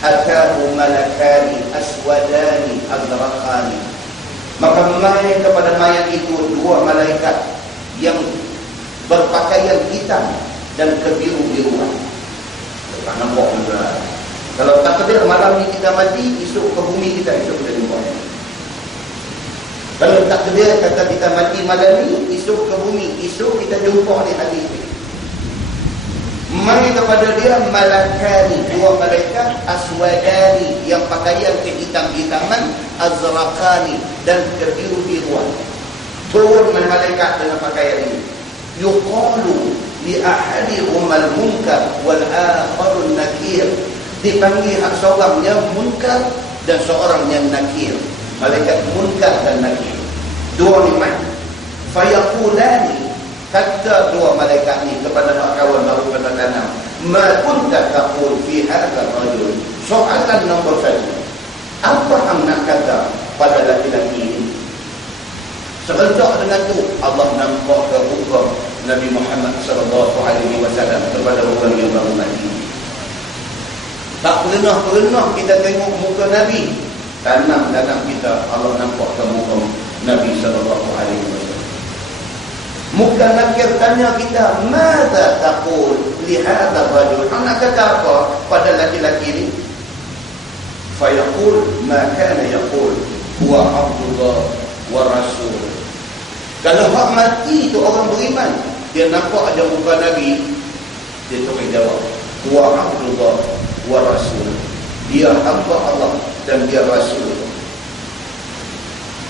atahu malakani aswadani azraqani. Maka mai kepada mayat itu dua malaikat yang berpakaian hitam dan kebiru-biruan. Tak nampak juga. Kalau takdir malam ni kita mati, esok ke bumi kita, esok kita jumpa. Kalau takdir kata kita mati malam ni, esok ke bumi, esok kita jumpa di hadis ni. Mari kepada dia malakani, dua malaikat aswadani yang pakaian kehitam-hitaman, azraqani dan kebiru-biruan. Turun malaikat dengan pakaian ini. Yuqalu li ahadihum al-munkar wal akharu an-nakir. Dipanggil seorangnya munkar dan seorangnya nakir. Malaikat munkar dan nakir. Dua ni mai. Fayaqulani, kata dua malaikat ni kepada kawan baru kata tanam, ma kunta taqul fi hadha rajul. Soalan nombor 1. Apa yang nak kata pada laki-laki ini? Serentak dengan tu Allah nampak ke hukum Nabi Muhammad sallallahu alaihi wasallam kepada orang yang baru mati. Tak pernah kita tengok muka Nabi. Tanam dalam kita Allah nampak ke muka Nabi sallallahu alaihi wasallam. Muka nakir tanya kita, "Madza taqul li hadha rajul?" Nak kata apa pada laki-laki ini? Fa yaqul ma kana yaqul huwa Abdullah wa Rasul. Kalau hak mati tu orang beriman, dia nampak ada muka Nabi, dia terus jawab, huwa Abdullah wa Rasul. Dia hamba Allah dan dia Rasul.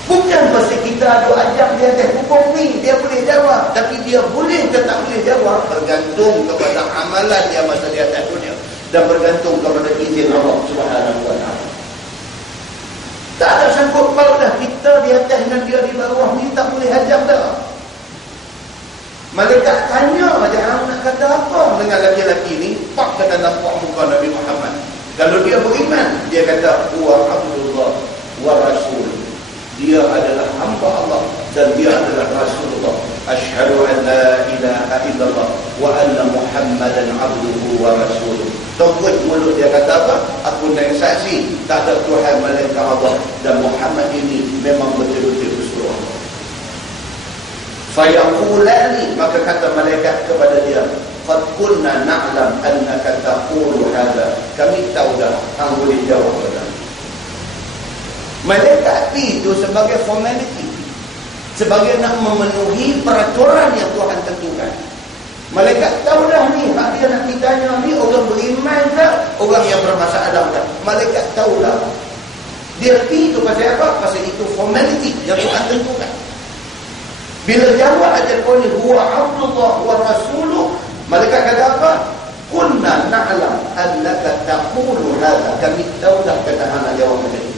Bukan pasal kita ada ajak dia atas hukum ni dia boleh jawab, tapi dia boleh ke tak boleh jawab bergantung kepada amalan dia masa di atas dunia dan bergantung kepada izin Allah Subhanahu wa taala. Tak ada sangkut paut dah kita di atas dan dia di bawah ni tak boleh ajak dah. Malaikat tanya aja nak kata apa dengan laki-laki ni, pak kata nampak muka Nabi Muhammad. Kalau dia beriman, dia kata huwa Abdullah wa Rasul. Dia adalah hamba Allah dan dia adalah Rasulullah. Asyhadu an la ilaha illallah wa anna Muhammadan abduhu wa rasuluh. Tauhid mulut dia kata apa? Aku nak saksi tak ada Tuhan melainkan Allah dan Muhammad ini memang betul-betul Rasul Allah. Fayaqulani, maka kata malaikat kepada dia, qad kunna na'lam annaka taqulu hadha. Kami tahu dah hang boleh jawab pada. Malaikat itu sebagai formality, sebagai nak memenuhi peraturan yang Tuhan tentukan. Malaikat tahu dah ni, hak dia nak ditanya ni orang beriman ke, orang yang bermasalah dah. Malaikat tahu dah. Dia itu pasal apa? Pasal itu formality yang Tuhan tentukan. Bila jawab ajar kau ni huwa Abdullah wa Rasuluh, malaikat kata apa? Kunna na'lam annaka taqulu hadha. Kami tahu dah kata hang jawab macam ni.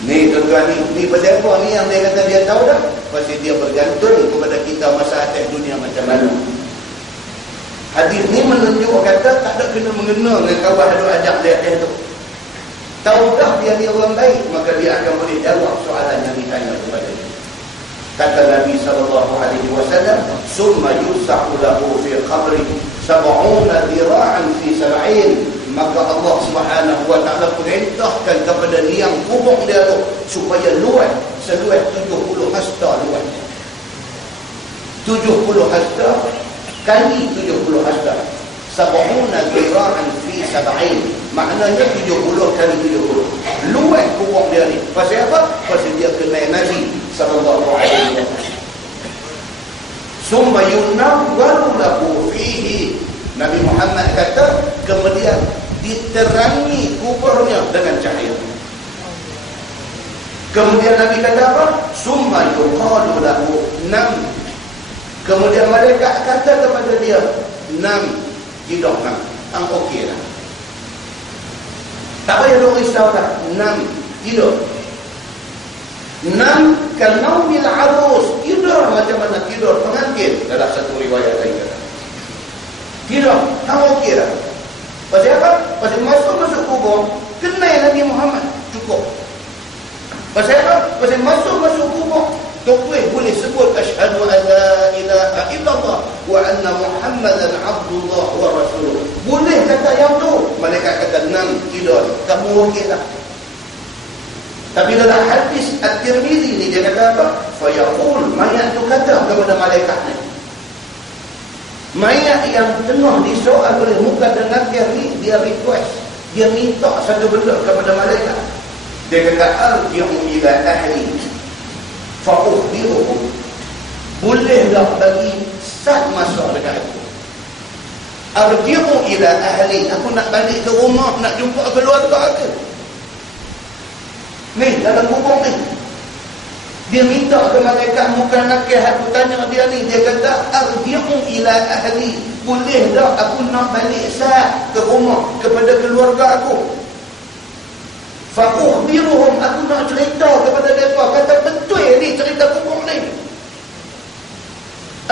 Ni tuan-tuan ni pasal apa ni yang dia kata dia tahu dah? Pasal dia bergantung kepada kita masa atas dunia macam mana. Hadis ni menunjuk kata tak ada kena mengena dengan kawan ada ajak dia atas tu. Tahu dah dia ni orang baik, maka dia akan boleh jawab soalan yang ditanya kepada dia. Kata Nabi SAW, summa yusahu lahu fi qabri 70 dira'an fi 70. maka Allah Subhanahu wa ta'ala perintahkan kepada liang kubur dia tu supaya luas seluas 70 hasta luas. 70 hasta kali 70 hasta. Sab'una zira'an fi sab'in. Maknanya 70 kali 70. Luas kubur dia ni. Pasal apa? Pasal dia kenal Nabi sallallahu alaihi wasallam. Summa yunawwaru lahu fihi. Nabi Muhammad kata kemudian diterangi kuburnya dengan cahaya. Kemudian Nabi kata apa? Summa yuqalu lahu nam. Kemudian malaikat kata kepada dia, nam, hidup nam. Okey lah. Tak payah duk risau dah. Nam, hidup. Nam kanaumil arus. Tidur macam mana tidur pengantin. Dalam satu riwayat lain kata. Tidur, okey dah. Pasal apa? Pasal masuk kubur, kenal Nabi Muhammad. Cukup. Pasal apa? Pasal masuk kubur, tuan boleh sebut asyhadu an la ilaha illallah wa anna Muhammadan abdullah wa rasuluh. Boleh kata yang tu. Malaikat kata nam, tidur. Kamu okey lah. Tapi dalam hadis At-Tirmizi ni dia kata apa? Fayaqul, mayat tu kata kepada malaikat ni. Mayat yang tengah disoal oleh muka dan nakir ni, dia request, dia minta satu benda kepada malaikat. Dia kata arji'u ila ahli fa ukhbiruhum. Boleh tak bagi sat masa dekat aku? Arji'u ila ahli, aku nak balik ke rumah, nak jumpa keluarga aku. Ni dalam kubur ni. Dia minta ke malaikat muka nakir, aku tanya dia ni, dia kata arji'u ila ahli. Boleh tak aku nak balik sat ke rumah kepada keluarga aku? Fa ukhbiruhum, aku nak cerita kepada mereka, kata betul ni cerita kubur ni.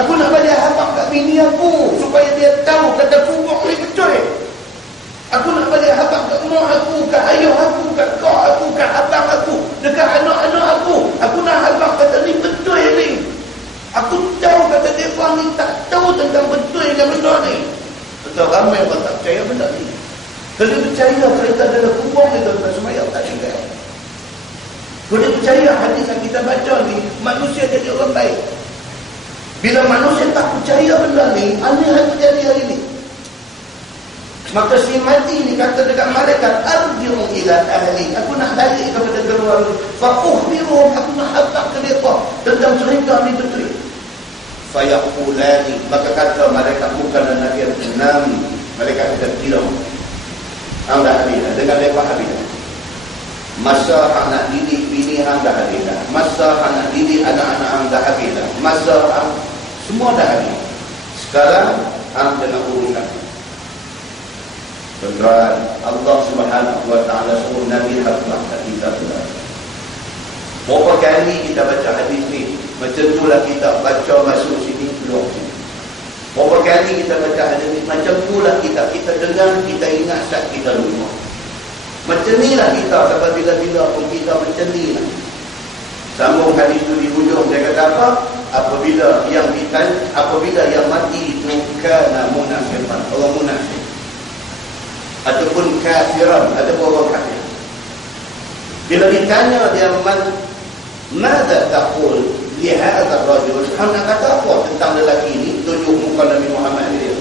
Aku nak balik habaq kat bini aku supaya dia tahu kata kubur ni betul. Aku nak balik habaq kat mak aku, kat ayah aku, kat kak aku, kat abang aku, dekat anak-anak aku. Aku nak habaq kata ni betul ni. Aku tahu kata mereka ni tak tahu tentang betulnya benda ni. Betul ramai orang tak percaya benda ni. Kalau dia percaya cerita dalam kubur ni tuan-tuan semaya tak tinggal. Kalau dia percaya hadis yang kita baca ni, manusia jadi orang baik. Bila manusia tak percaya benda ni, aneh yang terjadi hari ni. Maka si mati ni kata dekat malaikat, arji'u ila ahli, aku nak balik kepada keluarga. Fa ukhbiruhum, aku nak habaq ke mereka tentang cerita ni betul. Fa yaqulani, maka kata malaikat bukan dan nakir enam. Malaikat kata tidak. Hang dah habis dah, dengan mereka habis dah. Masa hang nak didik bini hang dah habis dah. Masa hang nak didik anak-anak hang dah habis dah. Masa hang semua dah habis. Sekarang hang kena uruskan. Tuan-tuan, Allah Subhanahu wa ta'ala suruh Nabi hafal kita pula. Berapa kali kita baca hadis ni, macam itulah kita baca masuk sini, keluar sini. Berapa kali kita baca hadis ni, macam itulah kita dengar, kita ingat saat kita lupa. Macam inilah kita, sampai bila-bila pun kita macam inilah. Sambung hadis itu di hujung, dia kata apa? Apabila yang mati itu kana munafiqan, orang munafik. Ataupun kafiran, ataupun orang kafir. Bila ditanya dia mada taqul li hadha ar-rajul, hang kata apa tentang lelaki ini, tunjuk muka Nabi Muhammad dia.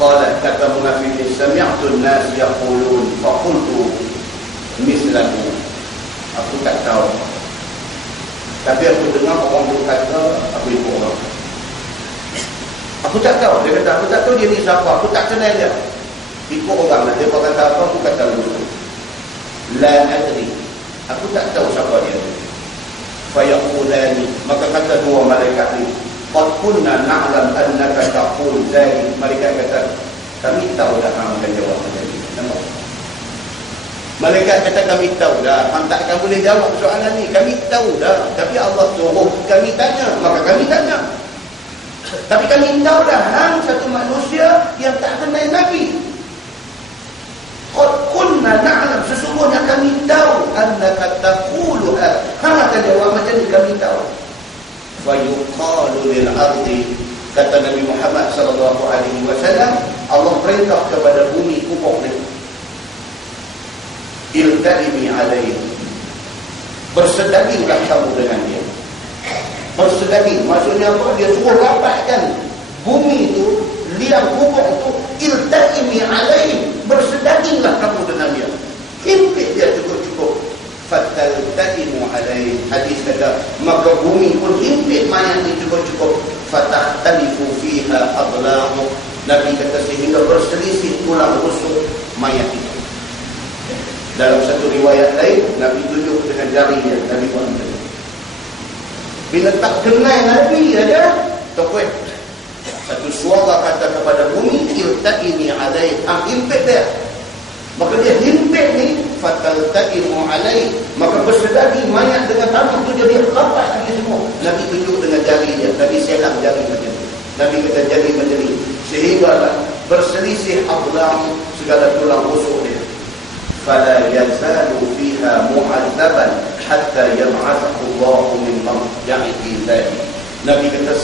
Qala, kata munafik, sami'tu an-nas yaqulun fa qultu mislahu. Aku tak tahu, tapi aku dengar orang berkata, aku ikut orang. Aku tak tahu, dia kata aku tak tahu dia ni siapa, aku tak kenal dia. Ikut orang lah, dia kata apa, aku kata dulu. La adri, aku tak tahu siapa dia. Fayaqulani, maka kata dua malaikat ni, qad kunna na'lam annaka taqul zalik. Malaikat kata, kami tahu dah hang akan jawab tadi. Nampak? Malaikat kata kami tahu dah, hang tak akan boleh jawab soalan ni. Kami tahu dah, tapi Allah suruh kami tanya, maka kami tanya. Tapi kami tahu dah hang satu manusia yang tak kenal Nabi. Qad kunna na'lam, sesungguhnya kami tahu annaka taqulu, hang akan jawab macam ni, kami tahu. Fa yuqalu lil ardi Kata Nabi Muhammad SAW, Allah perintah kepada bumi kubur ni, iltaimi alaihi, bersedaginglah kamu dengan dia. Bersedaging maksudnya apa? Dia suruh rapatkan bumi itu, liang kubur itu, iltaimi alaihi, bersedaginglah kamu dengan dia. Himpit dia cukup-cukup. Fataltaimu alaihi, hadis kata maka bumi pun himpit mayat ni cukup-cukup. Fatahtalifu fiha adlamu, Nabi kata sehingga berselisih tulang rusuk mayat itu. Dalam satu riwayat lain, Nabi tunjuk dengan jari dia, Nabi Muhammad. Bila tak kenal Nabi ada, tokoh satu suara kata kepada bumi, iltaimi alaihi, himpit dia. Maka dia himpit ni, fataltaimu alaihi, maka bersedagi mayat dengan tanah tu jadi rapat lagi semua. Nabi tunjuk dengan jari dia, Nabi silam jari macam ni. Nabi kata jari macam ni, sehingga berselisih ablam, segala tulang rusuk dia. Fala yazalu fiha mu'adzaban hatta yab'athahu Allahu min marji'ihi dzalik. Nabi kata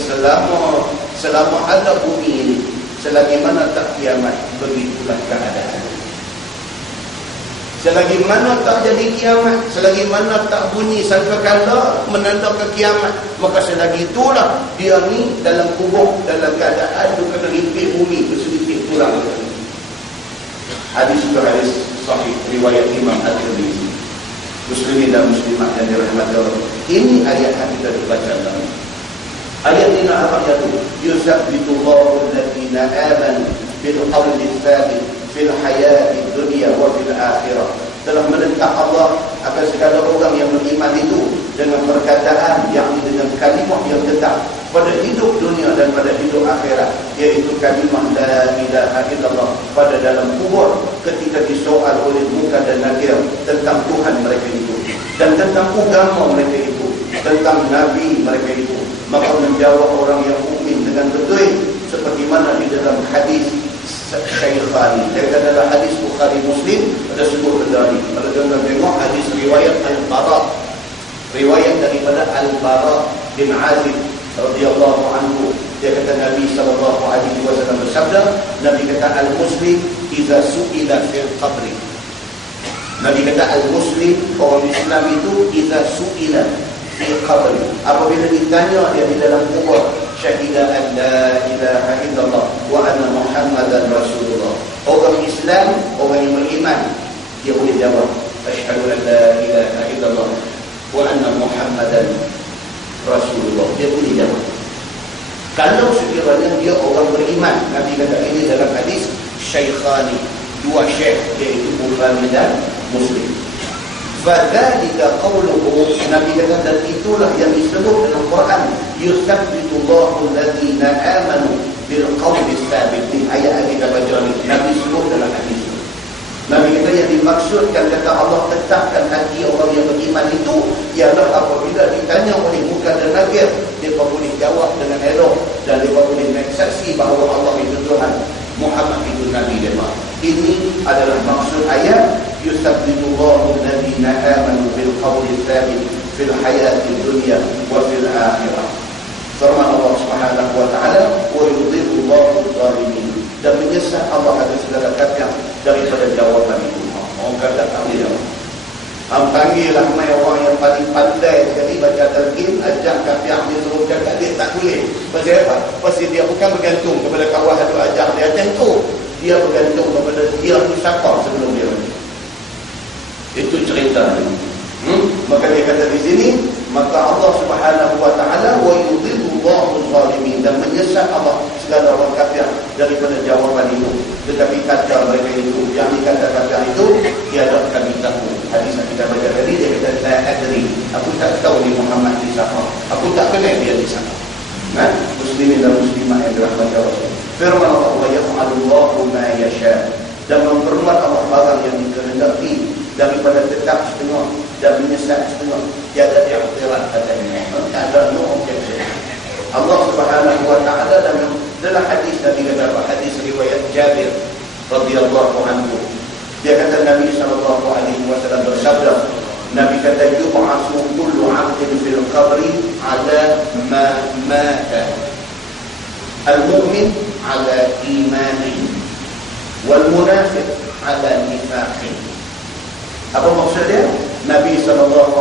selama ada bumi ini, selagi mana tak kiamat, begitulah keadaan. Selagi mana tak jadi kiamat, selagi mana tak bunyi sangkakala menandakan kiamat, maka selagi itulah dia ni dalam kubur, dalam keadaan tu kena himpit bumi, bersedikit tulang. Hadis itu hadis sahih riwayat Imam At-Tirmidzi. Muslimin dan muslimat yang dirahmati Allah. Ini ayat yang kita baca dalam ayat ini apa itu? Yusabbitullahu alladziina aamanu bil qawli tsabit fil hayati dunya wa fil akhirah. Telah menentang Allah akan segala orang yang beriman itu dengan perkataan yang dengan kalimah yang tetap pada hidup dunia dan pada hidup akhirat, iaitu kalimah la ilaha illallah pada dalam kubur ketika disoal oleh Munkar dan Nakir tentang Tuhan mereka itu dan tentang agama mereka itu, tentang Nabi mereka itu. Maka menjawab orang yang mukmin dengan betul seperti mana di dalam hadis Syaikhani. Dia adalah hadis Bukhari Muslim, ada sebut benda ni. Kalau tuan-tuan tengok hadis riwayat Al-Bara, riwayat daripada Al-Bara bin Azib radhiyallahu anhu. Dia kata Nabi SAW bersabda, Nabi kata al-muslim idza su'ila fil qabri. Nabi kata al-muslim, orang Islam itu idza su'ila fil qabri, apabila ditanya dia di dalam kubur, syahida an la ilaha illallah wa anna Muhammadan Rasulullah. Orang Islam, orang yang beriman, dia boleh jawab asyhadu an la ilaha illallah wa anna Muhammadan Rasulullah. Dia boleh jawab. Kalau sekiranya dia orang beriman, Nabi kata ini dalam hadis Syaikhani, dua syekh, iaitu Bukhari dan Muslim. Fadzalika qawluhu, Nabi kata, dan itulah yang disebut dalam Quran, yusabbitullahu alladziina aamanu bil qawli tsabit. Ayat yang kita baca ni Nabi sebut dalam hadis. Nabi kata yang dimaksudkan kata Allah tetapkan hati orang yang beriman itu ialah apabila ditanya oleh Munkar dan Nakir, dia boleh jawab dengan elok dan dia boleh mensaksi bahawa Allah itu Tuhan, Muhammad itu Nabi dia. Ini adalah maksud ayat yusabbitullahu alladziina aamanu bil qawli tsabit fil hayati dunya wa fil akhirah. Firman Allah Subhanahu wa taala, wa yudhillullahu adh-dhalimin, dan menyesat Allah akan segala kafir daripada jawapan itu. Orang kata tak boleh jawab. Panggillah mai orang yang paling pandai sekali baca terjim, ajak kafir dia suruh cakap, dia tak boleh. Pasal apa? Pasal dia bukan bergantung kepada kawan tu ajak dia atas tu. Dia bergantung kepada dia tu siapa sebelum dia. Itu cerita ni. Maka dia kata di sini, maka Allah Subhanahu wa taala wa yudhillullahu adh-dhalimin, dan menyesat Allah segala orang kafir daripada jawapan itu. Tetapi kata mereka itu, yang dikata kafir itu, tiada kami tahu. Hadis yang kita baca tadi, dia kata la adri, aku tak tahu ni Muhammad di siapa, aku tak kenal dia di siapa. Muslimin dan muslimah yang dirahmati Allah. Firman Allah, wa yaf'alullahu ma yasha, dan memperbuat Allah barang yang dikehendaki daripada tetap setengah dan menyesat setengah. Tiada i'tirad katanya, tak ada no objection. Allah Subhanahu wa taala dalam hadis Nabi kata, hadis riwayat Jabir radhiyallahu anhu, dia kata Nabi sallallahu alaihi wasallam bersabda, Nabi kata yub'atsu kullu 'abdin fil qabri 'ala ma mata. Al-mu'min ala imani wal munafiq ala nifaqi. Apa maksud dia? Nabi SAW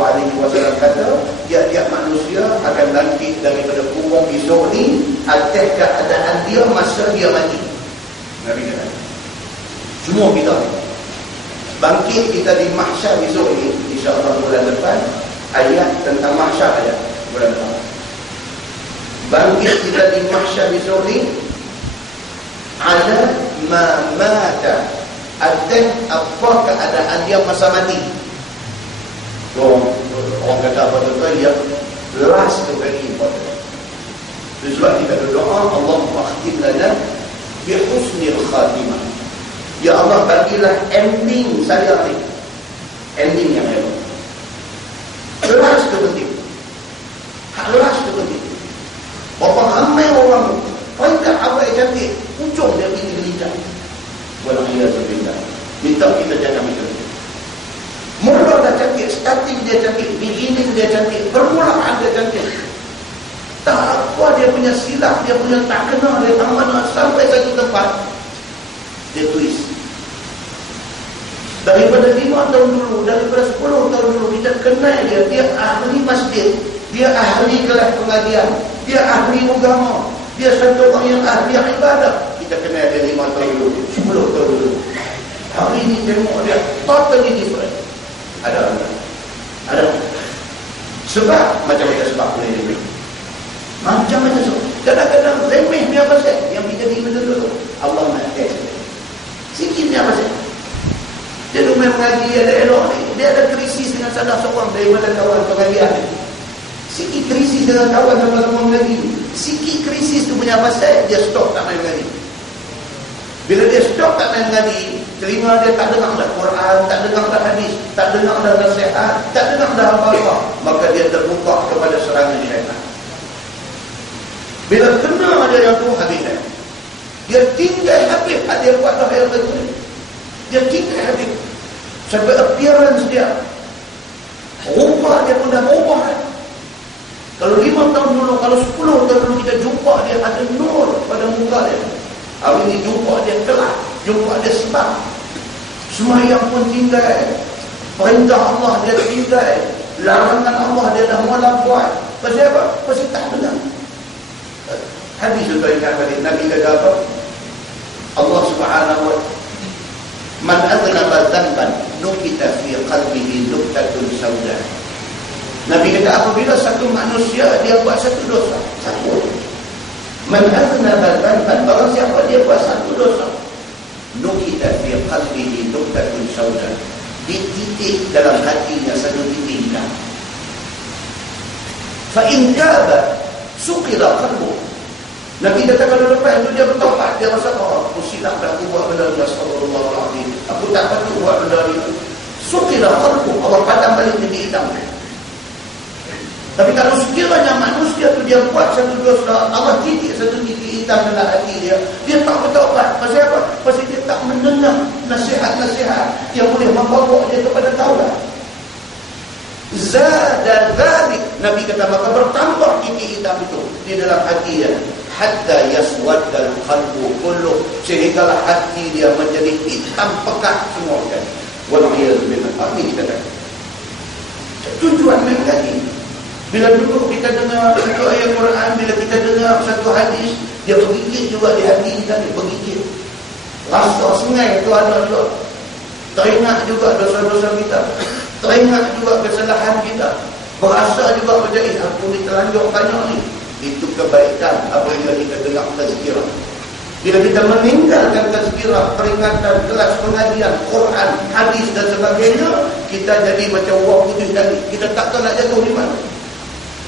kata tiap-tiap manusia akan bangkit daripada kubur esok ni atas keadaan dia masa dia mati. Nabi kata semua kita bangkit kita di mahsyar esok ni, insya-Allah bulan depan ayat tentang mahsyar ada bulan depan. Bangkit kita di mahsyar esok ni ala ma mata, atas apa keadaan dia masa mati. Orang kata apa tu dia last tu very important. Sebab kita berdoa Allahumma akhtim lana bi husnil khatimah. Ya Allah bagilah ending saya ni, ending yang elok. Last tu penting. Hak last tu penting. Berapa ramai orang peringkat awal cantik, ujung dia pergi gelincang. Walhamdulillah. Minta kita jangan macam itu. Mula dah cantik, starting dia cantik, beginning dia cantik, permulaan dia cantik. Tak apa dia punya silap, dia punya tak kena, dia tak mana, sampai satu tempat dia twist. Daripada 5 tahun dulu, daripada 10 tahun dulu kita kenal dia ahli masjid, dia ahli kelas pengajian, dia ahli agama, dia satu orang yang ahli ibadah. Kita kenal dia 5 tahun dulu, 10 tahun dulu. Hari ini tengok dia totally different. Ada. Sebab macam-macam sebab boleh remeh. Macam-macam sebab. Kadang-kadang remeh ni apa sahaja yang kita ni betul-betul Allah nak test. Sikit ni apa sahaja. Dia tu main mengaji ada elok ni. Dia ada krisis dengan salah seorang daripada kawan pengajian ni. Sikit krisis dengan kawan sama-sama mengaji. Sikit krisis tu punya apa sahaja, dia stop tak main mengaji. Bila dia stop tak main mengaji, telinga dia tak dengar dah Quran, tak dengar dah hadis, tak dengar dah nasihat, tak dengar dah apa-apa, maka dia terbuka kepada serangan syaitan. Bila kena ada yang tu habis dia tinggal habis dia buat dah yang betul. Dia tinggal habis. Sampai appearance dia, rupa dia pun dah berubah. Kalau 5 tahun dulu, kalau 10 tahun dulu kita jumpa dia ada nur pada muka dia, hari ini jumpa dia telah, jumpa dia sebab semayang pun tinggal, perintah Allah dia tinggal, larangan Allah dia dah mula buat. Pasal apa? Pasal tak benar. Hadis itu ingat balik Nabi kata apa? Allah Subhanahu wa ta'ala, man adnaba dhanban nukita fi qalbihi nuktatun sauda. Nabi kata apabila satu manusia dia buat satu dosa, satu, man adnaba dhanban, barang siapa dia buat satu dosa, nukita fi qalbihi nuktatun sauda, dititik dalam hatinya satu titik hitam. Fa in taba suqila qalbuhu. Nabi kata kalau lepas itu dia bertobat, dia rasa aku silap dah, aku buat benda ni, astagfirullahaladzim, aku tak patut buat benda ni. Suqila qalbuhu, Allah padam balik titik hitam. Tapi kalau sekiranya manusia tu dia buat satu dosa, Allah titik satu titik hitam dalam hati dia, dia tak bertaubat. Pasal apa? Pasal dia tak mendengar nasihat-nasihat yang boleh membawa dia kepada taubat. Zada dzalik, Nabi kata maka bertambah titik hitam itu di dalam hati dia, hatta yaswaddal qalbu kullu, sehinggalah hati dia menjadi hitam pekat semua kan. Wallahu billah. Ini kata tujuan mengaji. Bila dulu kita dengar satu ayat Quran, bila kita dengar satu hadis, dia bergigit juga di hati kita ni, bergigit. Rasa sengai itu ada juga. Teringat juga dosa-dosa kita, teringat juga kesalahan kita, berasa juga macam aku ni terlanjur banyak ni. Itu kebaikan apabila kita dengar tazkirah. Bila kita meninggalkan tazkirah, peringatan, kelas pengajian, Quran, hadis dan sebagainya, kita jadi macam wah putih tadi. Kita tak tahu nak jatuh di mana.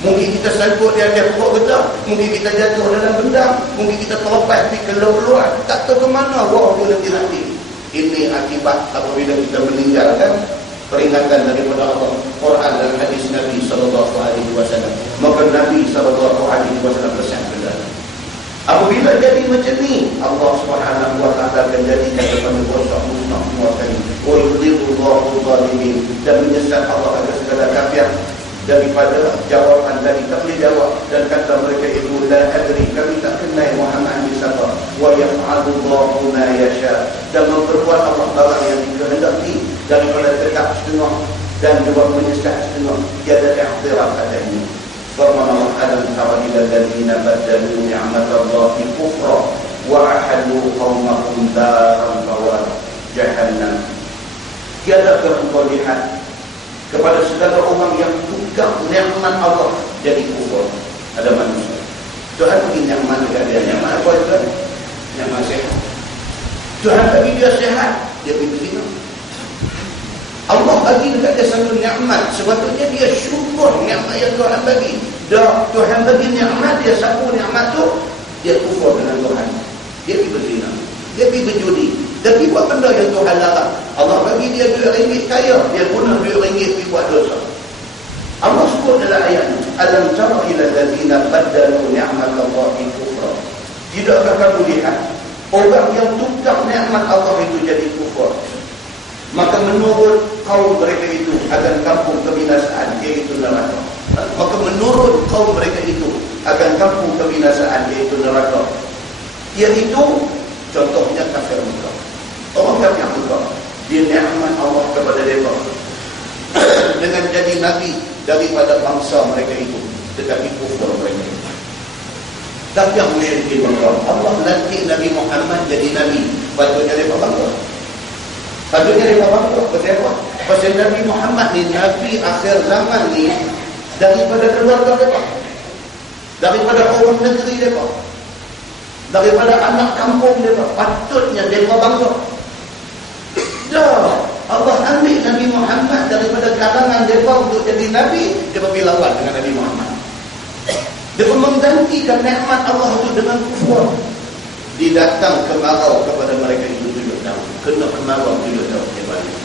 Mungkin kita sangkut di atas pokok getah, mungkin kita jatuh dalam benda, mungkin kita terlepas di keluar-keluar, tak tahu ke mana wah pun nanti. Ini akibat apabila kita meninggalkan peringatan daripada Allah, Quran dan hadis Nabi SAW. Maka Nabi SAW bersabda, apabila jadi macam ni, Allah Subhanahu wa ta'ala akan jadikan kepada rosak musnah semua sekali. Wa yudhilullahu zalimin, dan menyesat Allah akan segala kafir. daripada jawapan tadi, tak boleh jawab, dan kata mereka itu la adri, kami tak kenal Muhammad ni siapa. Wa yaf'alullahu ma yasha, dan memperbuat Allah barang yang dikehendaki, daripada tegak setengah dan juga menyesat setengah. Tiada i'tiraf adanya. Firman Allah, alam tara ila alladziina badalu ni'matallahi kufra wa ahallu qaumahum daral bawar jahannam. Tiadakah engkau lihat kepada segala orang yang tukar nikmat Allah jadi kufur? Ada manusia, Tuhan bagi nikmat dekat dia. Nikmat apa itu? Nikmat sehat. Tuhan bagi dia sehat, dia pergi berzina. Allah bagi dekat dia satu nikmat, sepatutnya dia syukur nikmat yang Tuhan bagi. Dah Tuhan bagi nikmat, dia sapu nikmat tu, dia kufur dengan Tuhan. Dia pergi berzina, dia pergi berjudi, tapi buat benda yang Tuhan larang. Allah bagi dia RM2 kaya, dia guna RM2 pergi buat dosa. Allah sebut dalam ayat ini, alam tara ila alladziina badalu ni'matallahi kufra. Tidakkah kamu lihat orang yang tukar nikmat Allah itu jadi kufur, maka menurut kaum mereka itu akan kampung kebinasaan, iaitu neraka. Maka menurut kaum mereka itu akan kampung kebinasaan, iaitu neraka. Iaitu contohnya kafir Mekah. Orang kafir Mekah, dia nikmat Allah kepada mereka dengan jadi nabi daripada bangsa mereka itu, tetapi kufur mereka. Tapi yang musyrikin Mekah, Allah lantik Nabi Muhammad jadi nabi, patutnya mereka bangga. Patutnya mereka bangga. Pasal apa? Pasal Nabi Muhammad ni nabi akhir zaman ni daripada keluarga mereka, daripada orang negeri mereka, daripada anak kampung mereka. Patutnya mereka bangga. Dah Allah ambil Nabi Muhammad daripada kalangan mereka untuk jadi nabi, dia pergi lawan dengan Nabi Muhammad. Dia pun menggantikan nikmat Allah itu dengan kufur. Didatang kemarau kepada mereka itu 7 tahun. Kena kemarau 7 tahun dia balik.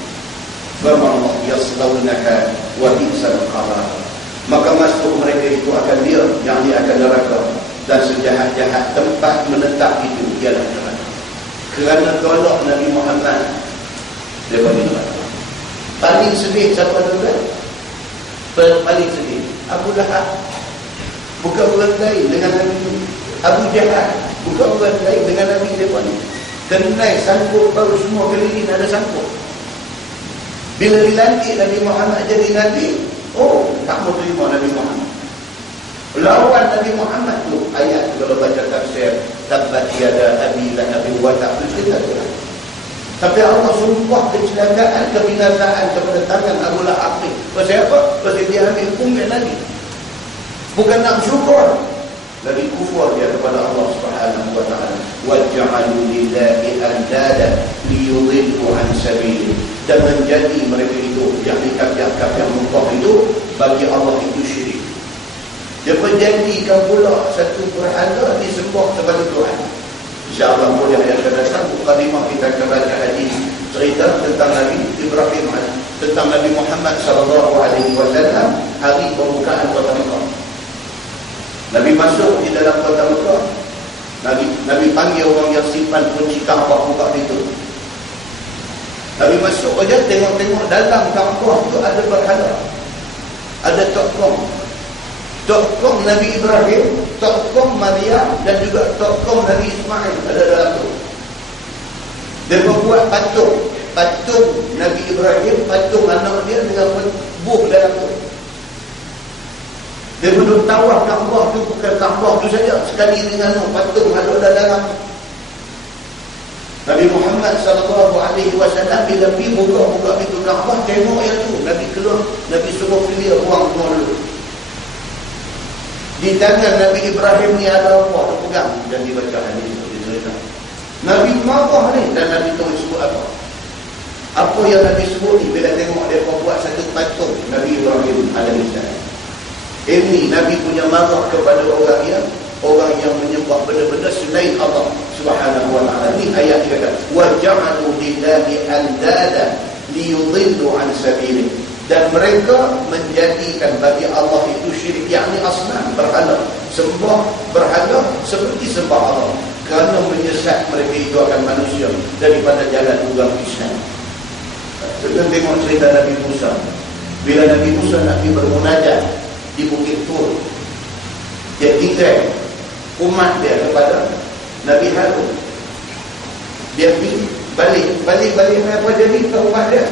Firman Allah, yaslaunaha wa bi'sal qarar. Maka masuk mereka itu akan dia, yang dia akan neraka, dan sejahat-jahat tempat menetap itu ialah neraka. Kerana tolak Nabi Muhammad, dia bagi neraka. Paling sedih siapa tuan? Paling sedih Abu Lahab. Bukan orang lain dengan Nabi Abu Jahal, bukan orang lain dengan Nabi mereka ni. Kenai sangkut baru semua keliling ada sangkut. Bila dilantik Nabi Muhammad jadi Nabi, oh, tak mau terima Nabi Muhammad. Lawan Nabi Muhammad tu, ayat tu kalau baca tafsir, tabbat yada abi lahabin wa ta'ala, cerita tu lah. Tapi Allah sumpah kecelakaan, kebinasaan kepada tangan Abu Lahab ni. Pasal apa? Pasal dia ambil punggah Nabi. Bukan nak syukur, lagi kufur dia kepada Allah Subhanahu wa ta'ala. Waj'alu lillahi andada liyudillu an sabili. Dan menjadi mereka itu, yang dikafir Mekah itu, bagi Allah itu syirik. Dia menjadikan pula satu berhala disembah kepada Tuhan. InsyaAllah mulia yang akan datang, mukadimah kita akan baca hadis cerita tentang Nabi Ibrahim, tentang Nabi Muhammad SAW, hari pembukaan kota Mekah. Nabi masuk di dalam kota Mekah. Nabi panggil orang yang simpan kunci Kaabah, buka pintu. Nabi masuk aja, tengok-tengok dalam Kaabah tu ada berhala, ada tokong. Tokong Nabi Ibrahim, tokong Maryam, dan juga tokong Nabi Ismail ada dalam tu. Dia membuat patung Nabi Ibrahim, patung anak dia dengan buh dalam tu. Dia duduk tawaf Kaabah tu, bukan Kaabah tu saja, sekali dengan patung ada dalam. Nabi Muhammad SAW bila pergi buka pintu Kaabah, tengok yang tu, Nabi keluar, Nabi suruh clear, buang semua dulu. Di tangan Nabi Ibrahim ni ada apa? Dia pegang dan dibaca hadis itu. Nabi marah ni, dan Nabi tahu sebut apa. Apa yang Nabi sebut ni, bila tengok dia buat satu patung Nabi Ibrahim alaihissalam. Ini Nabi punya marah kepada orang yang menyembah benda-benda selain Allah Subhanahu wa ta'ala. Ini ayat dia kata, wa ja'alu lillahi andada liyudillu an sabilih. Dan mereka menjadikan bagi Allah itu syirik, yakni asnam, berhala. Sembah berhala seperti sembah Allah, kerana menyesat mereka itu akan manusia daripada jalan agama Islam. Kita tengok cerita Nabi Musa. Bila Nabi Musa nak pergi bermunajat di Bukit Tur, dia tinggal umat dia kepada Nabi Harun. Dia pergi balik apa jadi ke umat dia.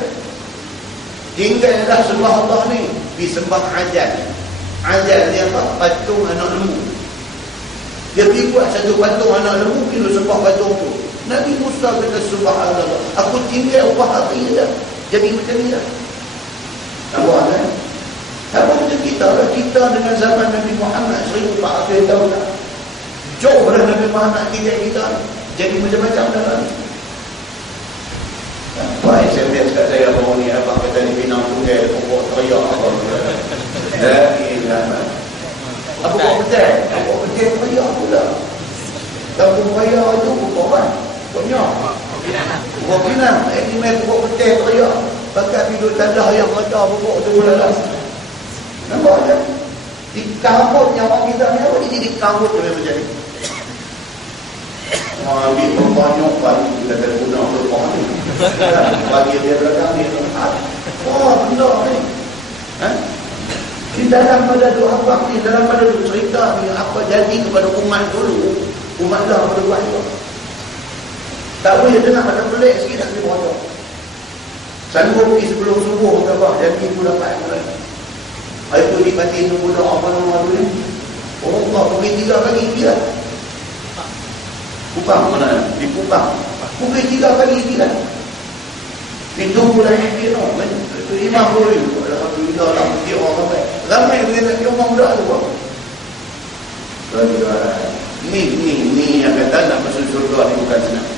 Tinggallah sembah Allah ni, disembah Ajal. Ajal ni apa? Patung anak lembu. Dia pergi buat satu patung anak lembu, kena sembah patung tu. Nabi Musa kata subhanallah, aku tinggal upah hari dah jadi macam ni dah. Nampak kan? Apa macam kita lah, kita dengan zaman Nabi Muhammad 1400 tahun dah. Jauh dah Nabi Muhammad kita jadi macam-macam dah lah. Baik, saya lihat kat saya bahawa ni abang kata ni Pinang Tunggal pokok teriak apa. Apa kau betul? Apa betul teriak pula? Kampung Raya itu pokok kan? Pokoknya pokok Pinang. Ini main pokok betul teriak. Pakai hidup tandah yang ada pokok tu pula lah. Nampak tak? Di kampung nyawa kita ni apa dia jadi kampung tu macam ni? Ambil perbanyakan kita akan guna lepas ni. Bagi dia belakang dia tempat. Oh benda ni. Di dalam pada doa abang ni, dalam pada cerita ni, apa jadi kepada umat dulu, umat dah pada buat itu. Tak boleh dengar pada pelik sikit nak terima tu. Sanggup pergi sebelum subuh ke apa, jadi pula dapat mulai. Hari tu dipati tunggu doa apa nama tu ni. Oh Allah, pergi 3 kali dia. Kupang mana? Di Kupang. Pukul 3 pagi dia. Itu mulai dia no. Itu 50 ribu. Alhamdulillah lah. Dia orang ramai. Ramai dia nak kira orang muda tu. Ni yang kata nak masuk surga ni bukan senang.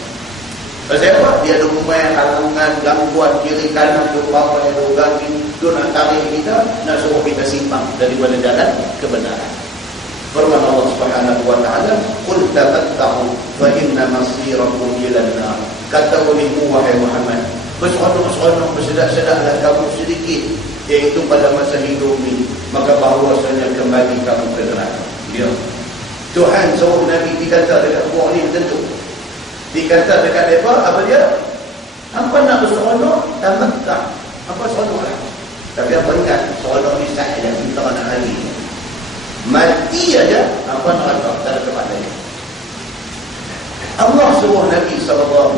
Pasal apa? Dia ada pemain halangan, gangguan kiri kanan, tu apa yang tu gangguan. Tu nak tarik kita, nak suruh kita simpang daripada jalan kebenaran. Firman Allah Subhanahu wa taala, "Qul tamatta'u fa inna masirakum ila an-nar." Kata olehmu wahai Muhammad, berseronok-seronok bersedak-sedaklah kamu sedikit, iaitu pada masa hidup ini, maka bahawasanya kembali kamu ke neraka. Ya. Tuhan suruh Nabi dikata dekat buah ni tentu. Dikata dekat mereka apa dia? Apa nak berseronok? Tamatta'. Apa seronoklah. Tapi apa ingat, seronok ni sahaja kita nak hari. Mati aja apa nak tak ada tempat lain. Allah suruh Nabi SAW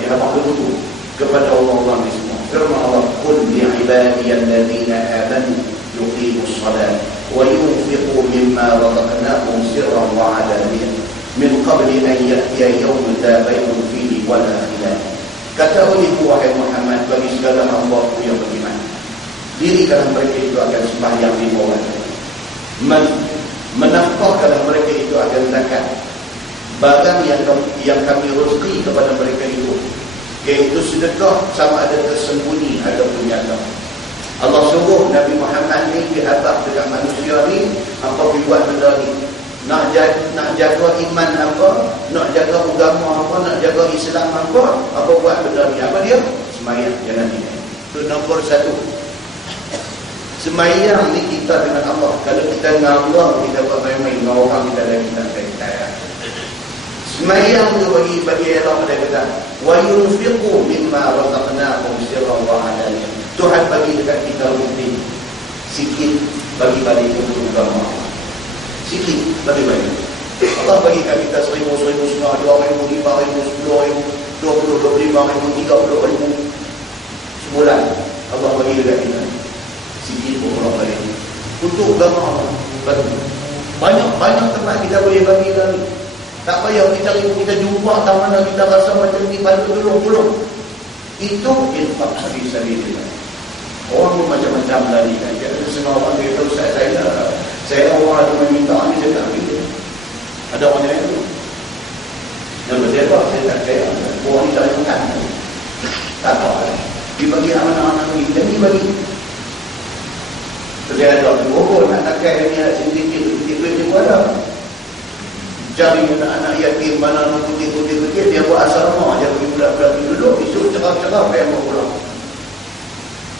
dia maklum kepada orang-orang ni semua. Firman Allah, "Qul li ibadiyalladzina amanu yuqimus salat wa yunfiqu mimma razaqnahum sirran wa 'alaniyah min qabli an ya'tiya yawmun la bay'un fihi wa la khilaf." Kata oleh wahai Muhammad bagi segala hamba-Mu yang beriman, dirikanlah mereka itu akan sembahyang 5 waktu. Menafkahkan mereka itu akan zakat barang yang kami rezeki kepada mereka itu, iaitu sedekah sama ada tersembunyi ataupun nyata. Allah suruh Nabi Muhammad ni dihadap dekat manusia ni, apa buat benda ni, nak jaga iman apa, nak jaga agama apa, nak jaga Islam apa buat benda ni. Apa dia? Sembahyang, jangan tinggal. Itu nombor 1. Sembahyang ni kita dengan Allah. Kalau kita dengan Allah, kita buat main-main dengan orang kita dan kita. Sembahyang tu bagi Allah pada kata, wa yunfiqu mimma razaqnahum sirran wa 'alaniyah. Tuhan bagi dekat kita bukti sikit bagi-bagi untuk agama. Sikit bagi-bagi. Allah bagi kat kita 1,000, 1,500, 2,000, 5,000, 10,000, 20,000, 25,000, 30,000 sebulan. Allah bagi dekat kita sikit pun orang lain untuk agama Allah. Banyak tempat kita boleh bagi lagi. Tak payah kita jumpa tak mana kita rasa macam ni bantu tolong. Itu infak fi sabilillah. Orang pun macam-macam lagi kan. Ada setengah orang dia tahu saya orang ada meminta ni saya tak ambil. Ada orang yang itu. Dan berdebat saya tak kaya. Orang ni tak ada makan. Tak tahu. Dibagi anak-anak ni. Dan dibagi. Jadi ada orang nak kaya ni ada sendiri-sendiri dia pun ada. Cari anak-anak yatim mana nak putih-putih dia buat asrama je bagi budak-budak duduk isu cerah-cerah yang pulang.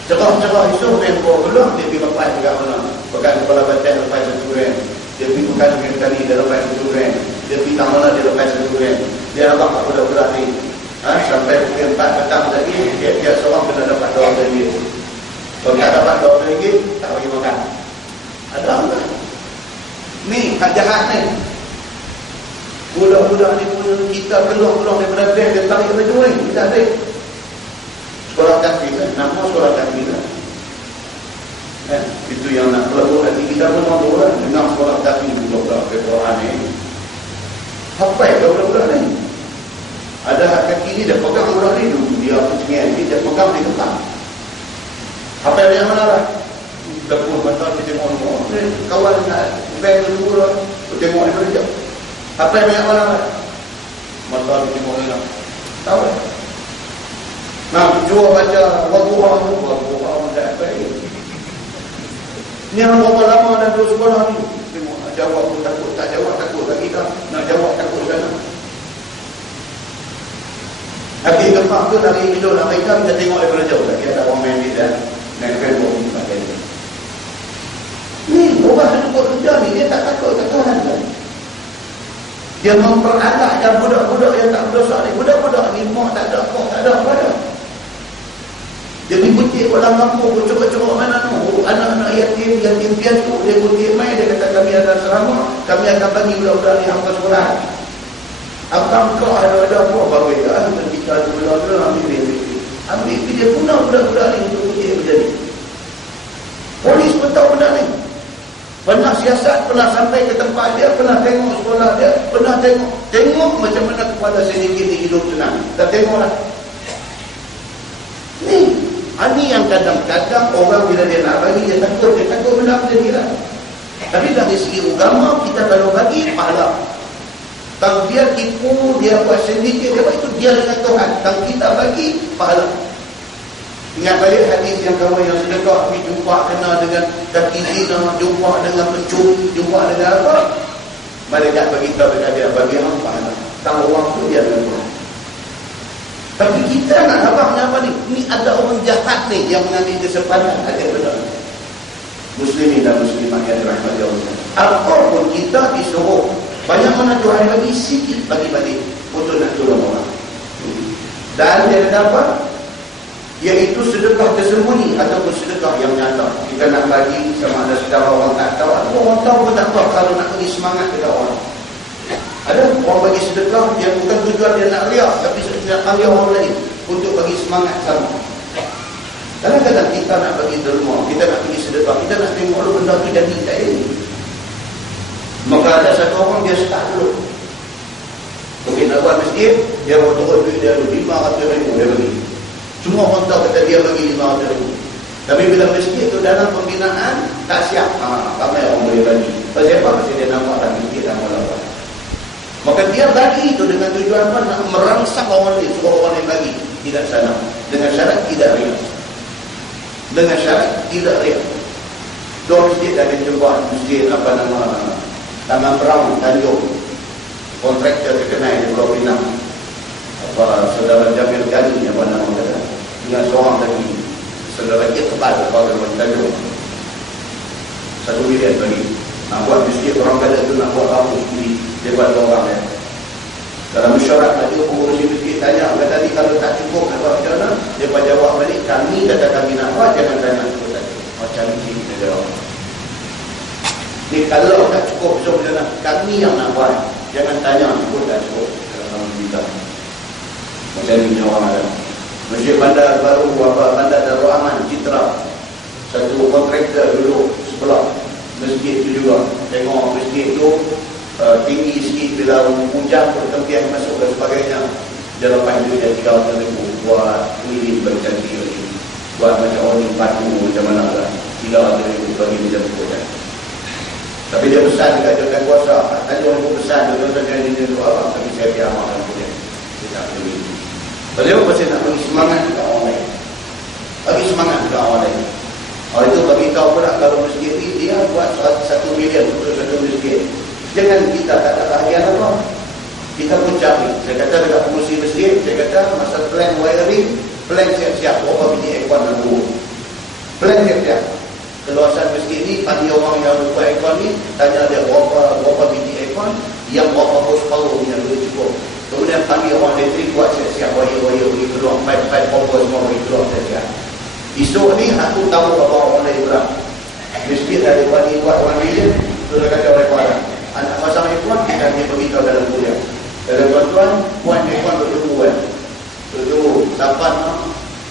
Cerah-cerah isu yang pulang dia pergi lepas dekat mana. Pegang kepala badan lepas satu rem. Dia pergi bukan sekali dia lepas satu rem. Dia pergi tak mana dia lepas satu rem. Dia nampak budak-budak ni. Sampai pukul 4 petang tadi dia seorang kena dapat 2 dari dia. Kalau tak dapat RM2, tak bagi makan. Ada apa? Ni, hak jahat ni. Budak-budak ni punya kita keluar daripada bank, dia tarik baju ni. Kita ada. Sekolah kafir kan? Nama sekolah kafir kan? Itu yang nak pelabur hati kita pun mampu lah. Dengar sekolah kafir budak-budak Quran ni. Apa yang budak-budak ni? Ada hak kaki ni, dia pegang budak ni. Dia cengian ni, dia pegang di kepala. Apa yang mana lah? Tepuk mata kita tengok kawan nak bank dulu lah, tengok dia kerja. Apa yang banyak mana lah? Mata kita tengok ni lah. Tahu tak? Nah, jual baca Wadduha tak baik. Ni yang berapa lama dah duduk sekolah ni? Tengok nak jawab pun takut, tak jawab takut lagi dah. Nak jawab takut sana. Habis gempak tu lari hidup nak mereka, kita tengok daripada jauh. Lagi ada orang main di dalam main Facebook ni pakai ni. Ni orang yang buat kerja ni, dia tak takut tak Tuhan kan? Dia memperalahkan budak-budak yang tak berdosa ni. Budak-budak ni mak tak ada apa dah. Dia pergi kutip orang kampung, cuba-cuba mana tu. Anak-anak yatim piatu, dia kutip main, dia kata kami ada asrama, kami akan bagi budak-budak ni hampa sekolah. Abang kau ada apa? Baru dia ketika tu budak-budak ambil dia punah budak-budak ni untuk kutip menjadi. Polis pun tahu benda ni. Pernah siasat, pernah sampai ke tempat dia, pernah tengok sekolah dia, pernah tengok macam mana kepada sedikit ni hidup tenang. Tak tengoklah. Ni yang kadang-kadang orang bila dia nak bagi, dia takut benda menjadi lah. Tapi dari segi agama, kita kalau bagi, pahala. Kalau dia tipu, dia buat sedikit, dia buat itu, dia dengan Tuhan. Kalau kita bagi, pahala. Ingat balik hadis yang kamu yang sedekah, jumpa kena dengan kaki zina, jumpa dengan pencuri, jumpa dengan apa? Malaikat bagi tahu dekat dia, bagi orang pahala. Tahu orang tu dia dengan Tuhan. Tapi kita nak abang apa ni? Ni ada orang jahat ni yang mengambil kesempatan. Ada benar. Muslimin dan muslimat yang dirahmati Allah. Apapun kita disuruh, banyak mana Tuhan bagi, sikit bagi-bagi untuk nak tolong orang. Dan dia kata apa? Iaitu sedekah tersembunyi ataupun sedekah yang nyata. Kita nak bagi sama ada secara orang tak tahu, orang tahu pun tak tahu kalau nak bagi semangat kepada orang. Ada orang bagi sedekah, dia bukan tujuan dia nak riak, tapi nak panggil orang lain untuk bagi semangat sama. Kadang-kadang kita nak bagi derma, kita nak bagi sedekah, kita nak tengok dulu benda tu jadi tak jadi. Maka ada satu orang dia start dulu. Mungkin nak buat masjid, dia mau turun duit dia dulu, 500,000 dia bagi. Semua orang tahu kata dia bagi 500,000. Tapi bila masjid tu dalam pembinaan, tak siap. Ramai orang boleh bagi. Pasal apa? Pasal dia nampak dalam masjid dan malam. Maka dia bagi itu dengan tujuan apa? Nak merangsang orang lain, suruh orang lain bagi. Tidak salah. Dengan syarat tidak riak. Dengan syarat tidak riak. Dua masjid dah dijumpa, masjid apa nama, Taman Brown, Tanjung. Kontraktor terkenal di Pulau Pinang. Apa, saudara Jamil Ghani, apa nama kata. Dengan seorang lagi, saudara dia tebal kepada Tanjung. 1 milion bagi. Nak buat masjid, orang kata tu nak buat kampus sendiri. Dia buat orang ya. Dalam mesyuarat tadi, pengurusi masjid tanya, kata tadi kalau tak cukup nak buat macam mana? Dia pun jawab balik, kami kata kami nak buat, jangan tanya cukup tadi. Macam ni dia jawab. Ni kalau tak cukup, so macam mana? Kami yang nak buat, jangan tanya cukup tak cukup. Kalau kita macam ni orang ada. Masjid Bandar Baru, Bandar Darul Aman, Citra. Satu kontraktor dulu sebelah masjid tu juga. Tengok masjid tu tinggi sikit bila hujan pertempian masuk dan sebagainya. Dia lepas itu dia 300,000 buat keliling bagi cantik lagi. Buat macam orang batu macam mana lah. 300,000 bagi macam tu kan. Tapi dia pesan dekat jawapan kuasa. Tadi orang pun pesan dia dia tu abang, tapi saya biar amalkan punya. Dia tak beli. Beliau pasti nak bagi semangat dekat orang lain. Bagi semangat dekat orang lain. Orang itu bagi tahu pula kalau masjid ni dia buat 1 milion untuk satu masjid. Jangan kita tak ada bahagian apa. Kita pun cari. Saya kata dekat pengurusi masjid, saya kata masa plan wiring, plan siap-siap. Berapa biji aircon dan buruk. Plan siap-siap. Keluasan masjid ni, panggil orang yang buat aircon ni, tanya dia berapa biji aircon, yang berapa horsepower yang boleh cukup. Kemudian panggil orang elektrik buat siap-siap wire-wire pergi keluar, pipe-pipe power semua pergi keluar siap-siap. Esok ni aku tahu apa orang lain berang. Mesti daripada buat orang lain, sudah kata oleh para anak pasang ikhwan, kita dia beritahu dalam kuliah. Dalam tuan-tuan, buat ikhwan berdua. Dulu, dapat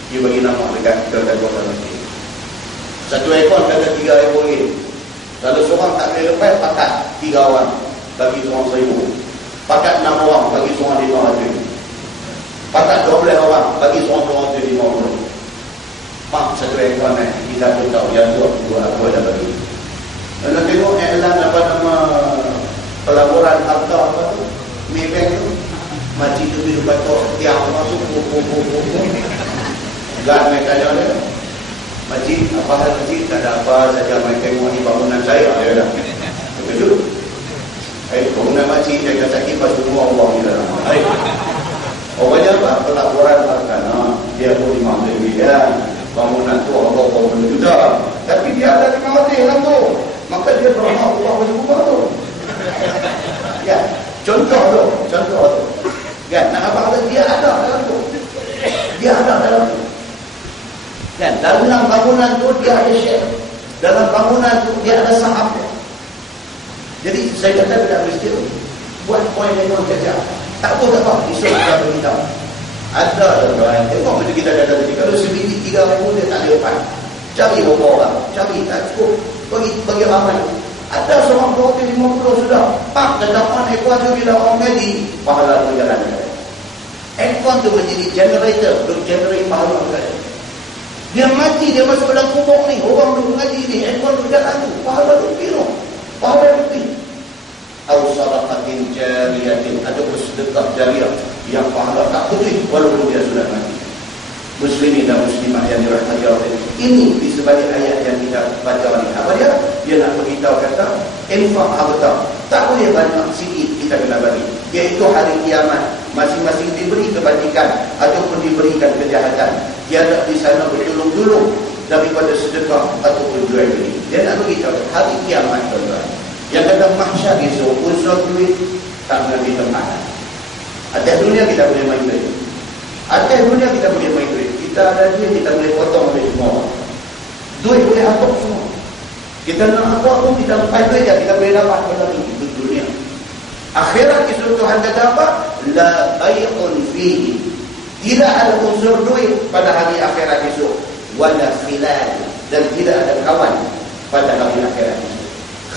dia bagi nama dekat kita buat lagi. Satu ekor kata 3 ekor lagi. Kalau seorang tak boleh lepas, pakat 3 orang bagi seorang 1,000. Pakat 6 orang bagi seorang 500. Pakat 12 orang bagi seorang 250. Mak satu ekor ni kita pun tahu yang tu aku ada bagi. Kalau tengok iklan apa nama pelaburan harta apa tu, Maybank tu, makcik tu bila batok tiang masuk gan mereka ada. Makcik, apa hal makcik? Tak ada apa saja, main tengok ni bangunan saya. Ya dah. Betul? Bangunan makcik saya kata kipas semua Allah ni dalam. Pokoknya apa? Pelaburan harta. Dia pun 50 miliar. Bangunan tu Allah 20 juta. Tapi dia ada 5 dalam tu. Maka dia berhak Allah berjumpa tu. Ya, contoh tu. Kan, nak apa dia ada dalam tu. Dia ada dalam tu. Kan, dalam bangunan tu dia ada share. Dalam bangunan tu dia ada saham. Jadi saya kata tidak mesti buat poin dengan kerja. Tak apa. Esok kita beritahu. Ada orang tengok macam kita kata tadi. Kalau sebiji 3,000 dia tak boleh lepas. Cari berapa orang. Cari tak cukup. Bagi ramai. Ada seorang 250 sudah. Pak kedapan ekor tu bila orang gaji. Pahala tu jalan. Ekor tu menjadi generator. Untuk generate pahala tu. Dia mati, dia masuk dalam kubur ni. Orang duduk mengaji ni. Ekor tu jalan tu. Pahala tu piru. Pahala tu piru. Atau sadaqatin jariyatin. Ada bersedekah jariah. Yang pahala tak putih walaupun dia sudah mati. Muslimin dan muslimah yang dirahmati Allah. Ini di sebalik ayat yang kita baca ni. Apa dia? Dia nak beritahu kata infak harta. Tak boleh banyak, sikit kita kena bagi. Iaitu hari kiamat. Masing-masing diberi kebajikan ataupun diberikan kejahatan. Dia tak di sana bertulung-tulung daripada sedekah ataupun jual beli. Dia nak beritahu hari kiamat tuan-tuan. Yang kata mahsyar esok, unsur duit tak mengambil tempat. Atas dunia kita boleh main duit. Atas dunia kita boleh main duit. Kita ada duit, kita boleh potong oleh semua. Duit boleh atur semua. Kita nak apa pun kita lepas duit je, kita boleh dapat dalam itu dunia. Akhirat esok Tuhan kata apa? La bay'un fihi. Tidak ada unsur duit pada hari akhirat esok. Wala khilal. Dan tidak ada kawan pada hari akhirat esok.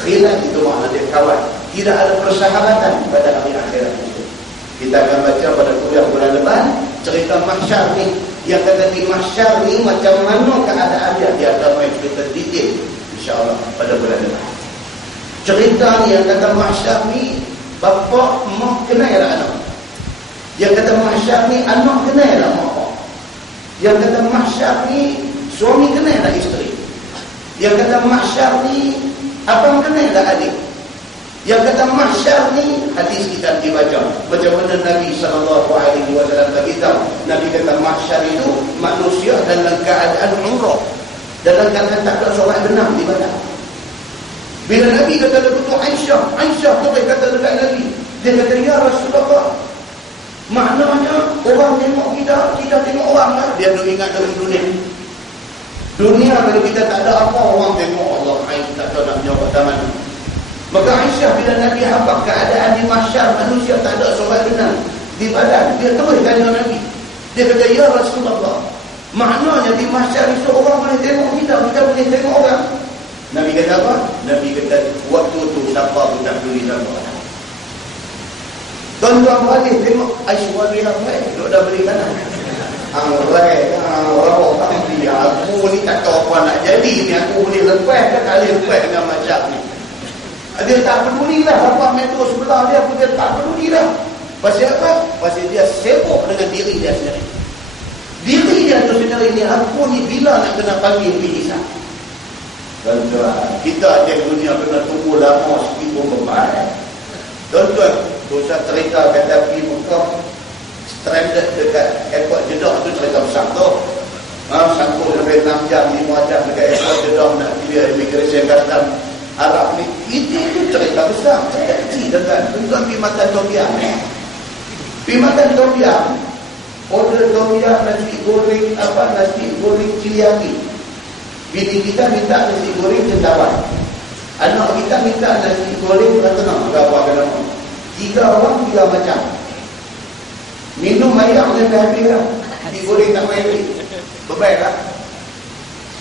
Khilal itu maknanya kawan. Tidak ada persahabatan pada hari akhirat esok. Kita akan baca pada kuliah bulan depan cerita mahsyar ni. Yang kata di mahsyar ni macam mana keadaan dia akan main cerita detail insya-Allah pada bulan depan. Cerita ni yang kata mahsyar ni bapa mak kenal lah anak. Yang kata mahsyar ni anak kenal lah mak. Yang kata mahsyar ni suami kenal lah isteri. Yang kata mahsyar ni abang kenal lah adik. Yang kata mahsyar ni hadis kita dibaca macam mana Nabi SAW beritahu. Nabi kata mahsyar itu manusia dalam keadaan umrah, dalam keadaan tak ada solat benam di badan. Bila Nabi kata begitu Aisyah tu kata dekat Nabi, dia kata ya Rasulullah, maknanya orang tengok kita tengok orang lah. Dia duk ingat dalam dunia kalau kita tak ada apa, orang tengok Allah tak tahu nak jawab taman. Maka Aisyah bila Nabi hafal keadaan di mahsyar manusia tak ada solat benar di badan, dia terus tanya Nabi. Dia kata ya Rasulullah, maknanya di mahsyar itu orang boleh tengok kita boleh tengok orang. Nabi kata apa? Nabi kata waktu tu siapa pun tak peduli siapa. Tuan-tuan balik tengok Aisyah dia dah beri kanan. Aku ni tak tahu apa nak jadi ni, aku boleh lepas ke tak boleh lepas dengan macam ni. Dia tak peduli lah apa metro sebelah dia pun dia tak peduli lah. Pasal apa? Pasal dia sibuk dengan diri dia sendiri. Diri dia tu sendiri ni, aku ni bila nak kena panggil pergi hisap. Tuan-tuan, kita ada dunia kena tunggu lama sikit pun beban. Tuan-tuan, dosa cerita kata pergi Mekah stranded dekat airport Jeddah tu cerita besar tu. Sangkut sampai 6 jam, 5 jam dekat airport Jeddah nak clear immigration custom Arab ni. Itu cerita besar. Saya kecil dengan tuan-tuan pergi makan tom yum. Pergi makan tom yum, order tom yum, nasi goreng cili api. Bini kita minta nasi goreng cendawan. Anak kita minta nasi goreng tenang. Berapa nama? 3 orang 3 macam. Minum air yang dah habis lah. Nasi goreng tak main lagi. Bebaik lah.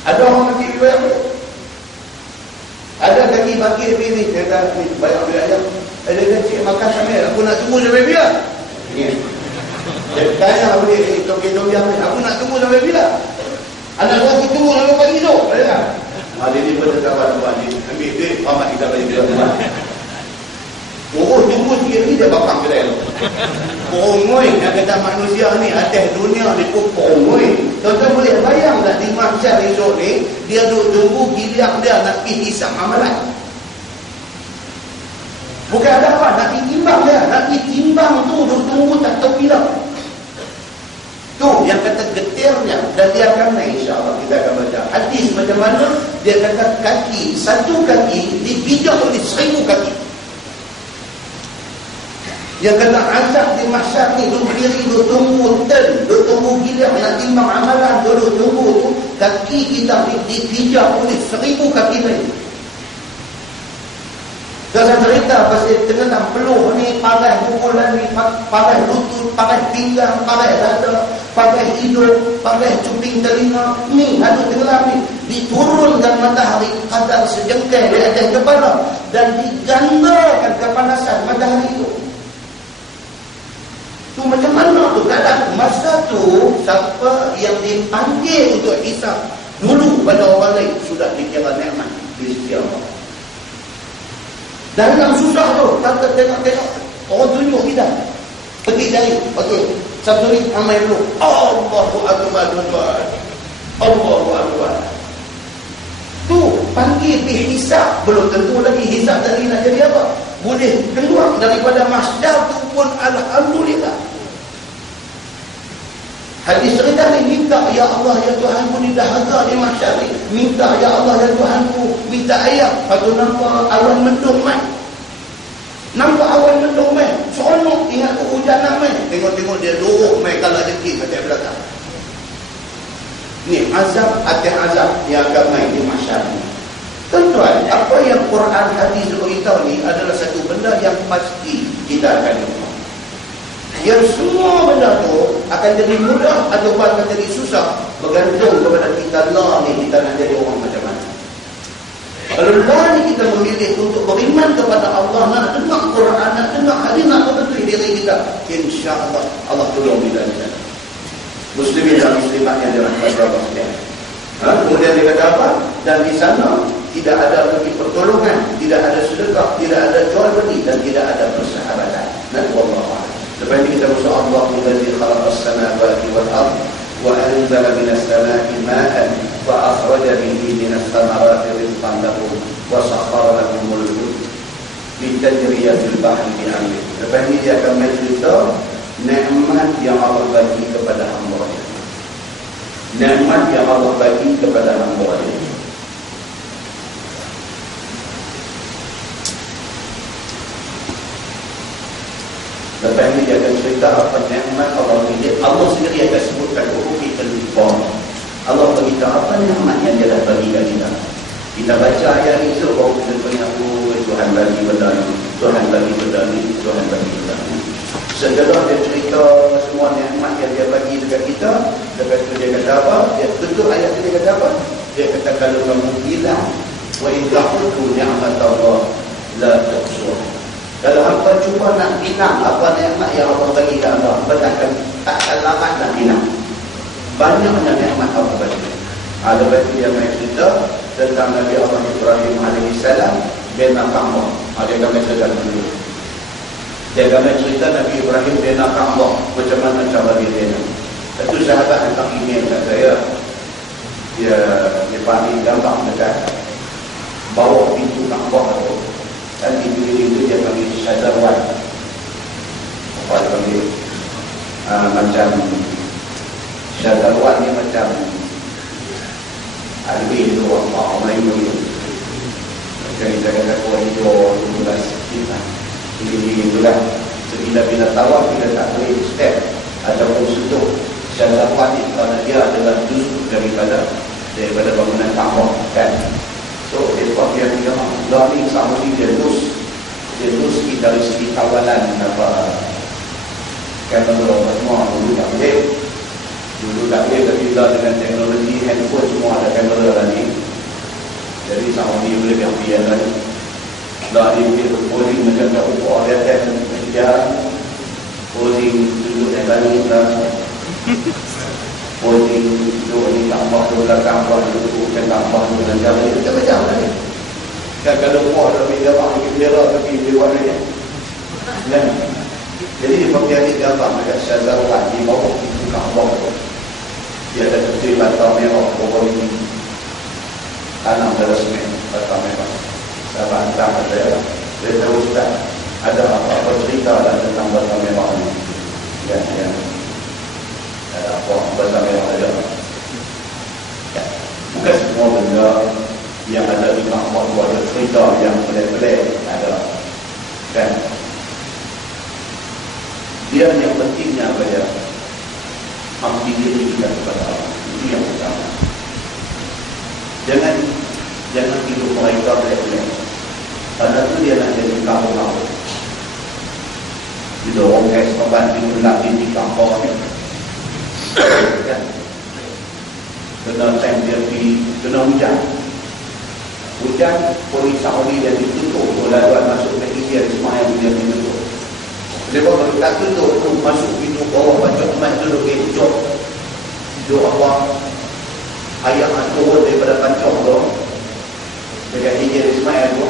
Ada orang mati riwayat apa? Ada kaki bakir pilih. Dia kata, banyak bila ayam. Ada kecil makan sampai. Aku nak tunggu sampai bila? Dia tanya apa dia? Toge-toge apa? Aku nak tunggu sampai bila? Anak lagi tunggu sampai pagi tu. Dia ni pun tetap buat ni. Ambil duit, pamat kita bagi dia rumah. Tunggu sikit ni dia bakang kedai tu. Pongoi nak kata manusia ni atas dunia ni pun pongoi. Tuan-tuan boleh bayang tak di mahsyar esok ni dia duduk tunggu giliran dia nak pergi hisap amalan. Bukan ada apa, nak pergi timbang dia. Nak pergi timbang tu duduk tunggu tak tahu bila. Tu yang kata getirnya. Dan dia akan naik, insyaAllah kita akan baca hadis macam mana dia kata kaki, satu kaki dipijak oleh 1000 kaki. Yang kata azab di mahsyar ni duduk diri, duduk tunggu duduk tunggu gila nak timbang amalan, duduk tunggu tu kaki kita dipijak oleh 1000 kaki lain. Dalam cerita pasal tenggelam peluh ni, pakai pukulan ni, pakai lutut, pakai pinggang, pakai dada, pakai hidung, pakai cuping telinga ni, ada tenggelam ni diturunkan matahari kadar sejengkal di atas kepala dan digandakan kepanasan matahari itu. Tu macam mana tu kadang masa tu siapa yang dipanggil untuk hisap dulu pada orang lain sudah dikira nikmat di sisi Allah. Dalam susah tu, kata tengok-tengok orang tunjuk kita. Pergi cari, okey. Satu ni amai dulu. Allahu Akbar, tuan-tuan. Allahu Akbar. Tu panggil hisap, belum tentu lagi hisap tadi nak jadi apa. Boleh keluar daripada mahsyar tu pun alhamdulillah. Hadis cerita ni, minta ya Allah ya Tuhanku ni dahaga di mahsyar ni. Minta ya Allah ya Tuhanku, minta ayam. Lepas nampak awan mendung mai. Nampak awan mendung mai. Seronok ingat kehujanan mai. Tengok-tengok dia lorok mai kalau dikit kat belakang. Ni azab atas azab yang akan mai di mahsyar ni. Tuan-tuan, apa yang Quran hadis beritahu ni adalah satu benda yang pasti kita akan jumpa. Yang semua benda tu akan jadi mudah ataupun akan jadi susah bergantung kepada kita lah ni kita nak jadi orang macam mana. Kalau lah ni kita memilih untuk beriman kepada Allah, nak dengar Quran, nak dengar hadis, nak betul diri kita, insya-Allah Allah tolong kita. Muslimin dan muslimat yang dirahmati Allah sekalian. Kemudian dia kata apa? Dan di sana tidak ada lagi pertolongan, tidak ada sedekah, tidak ada jual beli dan tidak ada persahabatan. Nabi Allah. Lepas ini kita masuk Allah alladzi khalaqas samawati wal ardh wa anzala minas samaa'i ma'an fa akhraja bihi minas thamarati rizqan lakum wa sakhkhara lakumul fulka litajriya fil bahri bi amrihi. Lepas ini dia akan mencerita nikmat yang Allah bagi kepada hamba-Nya. Nikmat yang Allah bagi kepada hamba-Nya. Lepas ini dia akan cerita apa nikmat Allah bagi. Allah sendiri akan sebutkan hukum al-fard. Allah beritahu apa nikmat yang dia dah bagi kat kita. Kita baca ayat itu, baru kita punya Tuhan bagi benda ni, Tuhan bagi benda ni, Tuhan bagi benda ni. Setelah dia cerita semua nikmat yang dia bagi dekat kita, lepas itu dia kata apa? Dia tutup ayat itu, dia kata apa? Dia kata kalau kamu bilang wa in ta'uddu ni'matallah la tuhsuha. Kalau hamba cuba nak bilang apa nikmat yang Allah bagi kat hamba, tak akan lamat nak bilang. Banyaknya nikmat Allah bagi. Lepas itu dia main cerita tentang Nabi Allah Ibrahim AS. Dia nak Kaabah. Dia akan cerita dulu. Dia akan cerita Nabi Ibrahim dia nak Kaabah. Macam mana cara dia nak. Itu sahabat hantar email kat saya. Dia panggil gambar dekat bawah pintu Kaabah tu. Dan itu dia panggil syadarwan. Apa dia panggil? Macam syadarwan ni macam Alwi itu Allah Melayu. Macam kita kata kuah hijau 12 kita. Ini itulah. Bila tawaf kita tak boleh step ataupun sentuh syadarwan ni kerana dia adalah juz daripada bangunan Kaabah. dari segi kawalan kamera semua dulu tak boleh. Dulu tak boleh, tapi bila dengan teknologi handphone semua ada kamera lagi. Jadi Saudi boleh biar lagi. Dah dia boleh posing macam kat upah dia atas sejarah. Posing duduk yang lalu posing duduk di tambah di belakang duduk ke tambah di belakang macam-macam lagi. Kan kalau upah dah beda orang bendera tapi lewat dia. Dan jadi dia pakai adik gambar dekat Syazarwan di bawah itu kampung. Dia ada kecil batang merah bawah ini. Tanam resmi batang merah. Sahabat hantar ada. Dia tahu Ustaz ada apa-apa cerita tentang batang merah ini. Ya. Ada apa batang merah ada. Ya. Bukan semua benda yang ada di kampung ada cerita yang pelik-pelik ada. Kan? Dia yang pentingnya apa ya? Mengabdi diri kita kepada Allah. Itu yang pertama. Jangan hidup mereka pelik-pelik. Karena itu dia nak jadi kampung-kampung. Didorong guys membantu lagi di kampung. Kan? Kena time dia pergi, kena hujan. Hujan, polis Saudi dia ditutup. Laluan masuk ke India semua yang dia ditutup. Dia kalau tak tutup tu masuk pintu bawah baca emas dulu hidup apa ayam turun daripada pancong tu dekat Hijir Ismail tu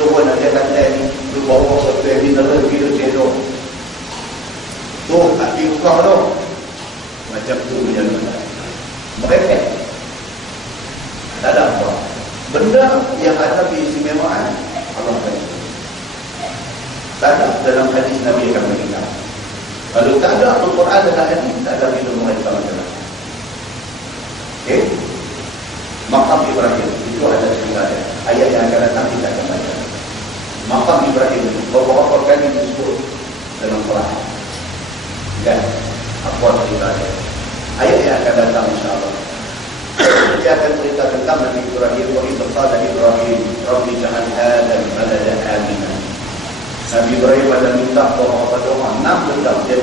turun ada kata ni tu bawa satu mineral kilo cendol tu tak diukah tu macam tu punya mereka tak ada apa benda yang ada keistimewaan Allah kata tak ada dalam hadis Nabi akan meninggal. Kalau tak ada Al-Quran dan hadis, tak ada hidup mereka macam-macam. Okey? Maqam Ibrahim itu ada sebenarnya. Ayat yang akan datang kita akan baca. Maqam Ibrahim itu beberapa kali disebut dalam Quran. Dan apa ceritanya? Ayat yang akan datang insya-Allah. Dia akan cerita tentang Nabi Ibrahim wa idqala Ibrahim Rabbi ja'al hadzal balada aminan. Nabi Ibrahim ada minta kepada Allah 6 benda dia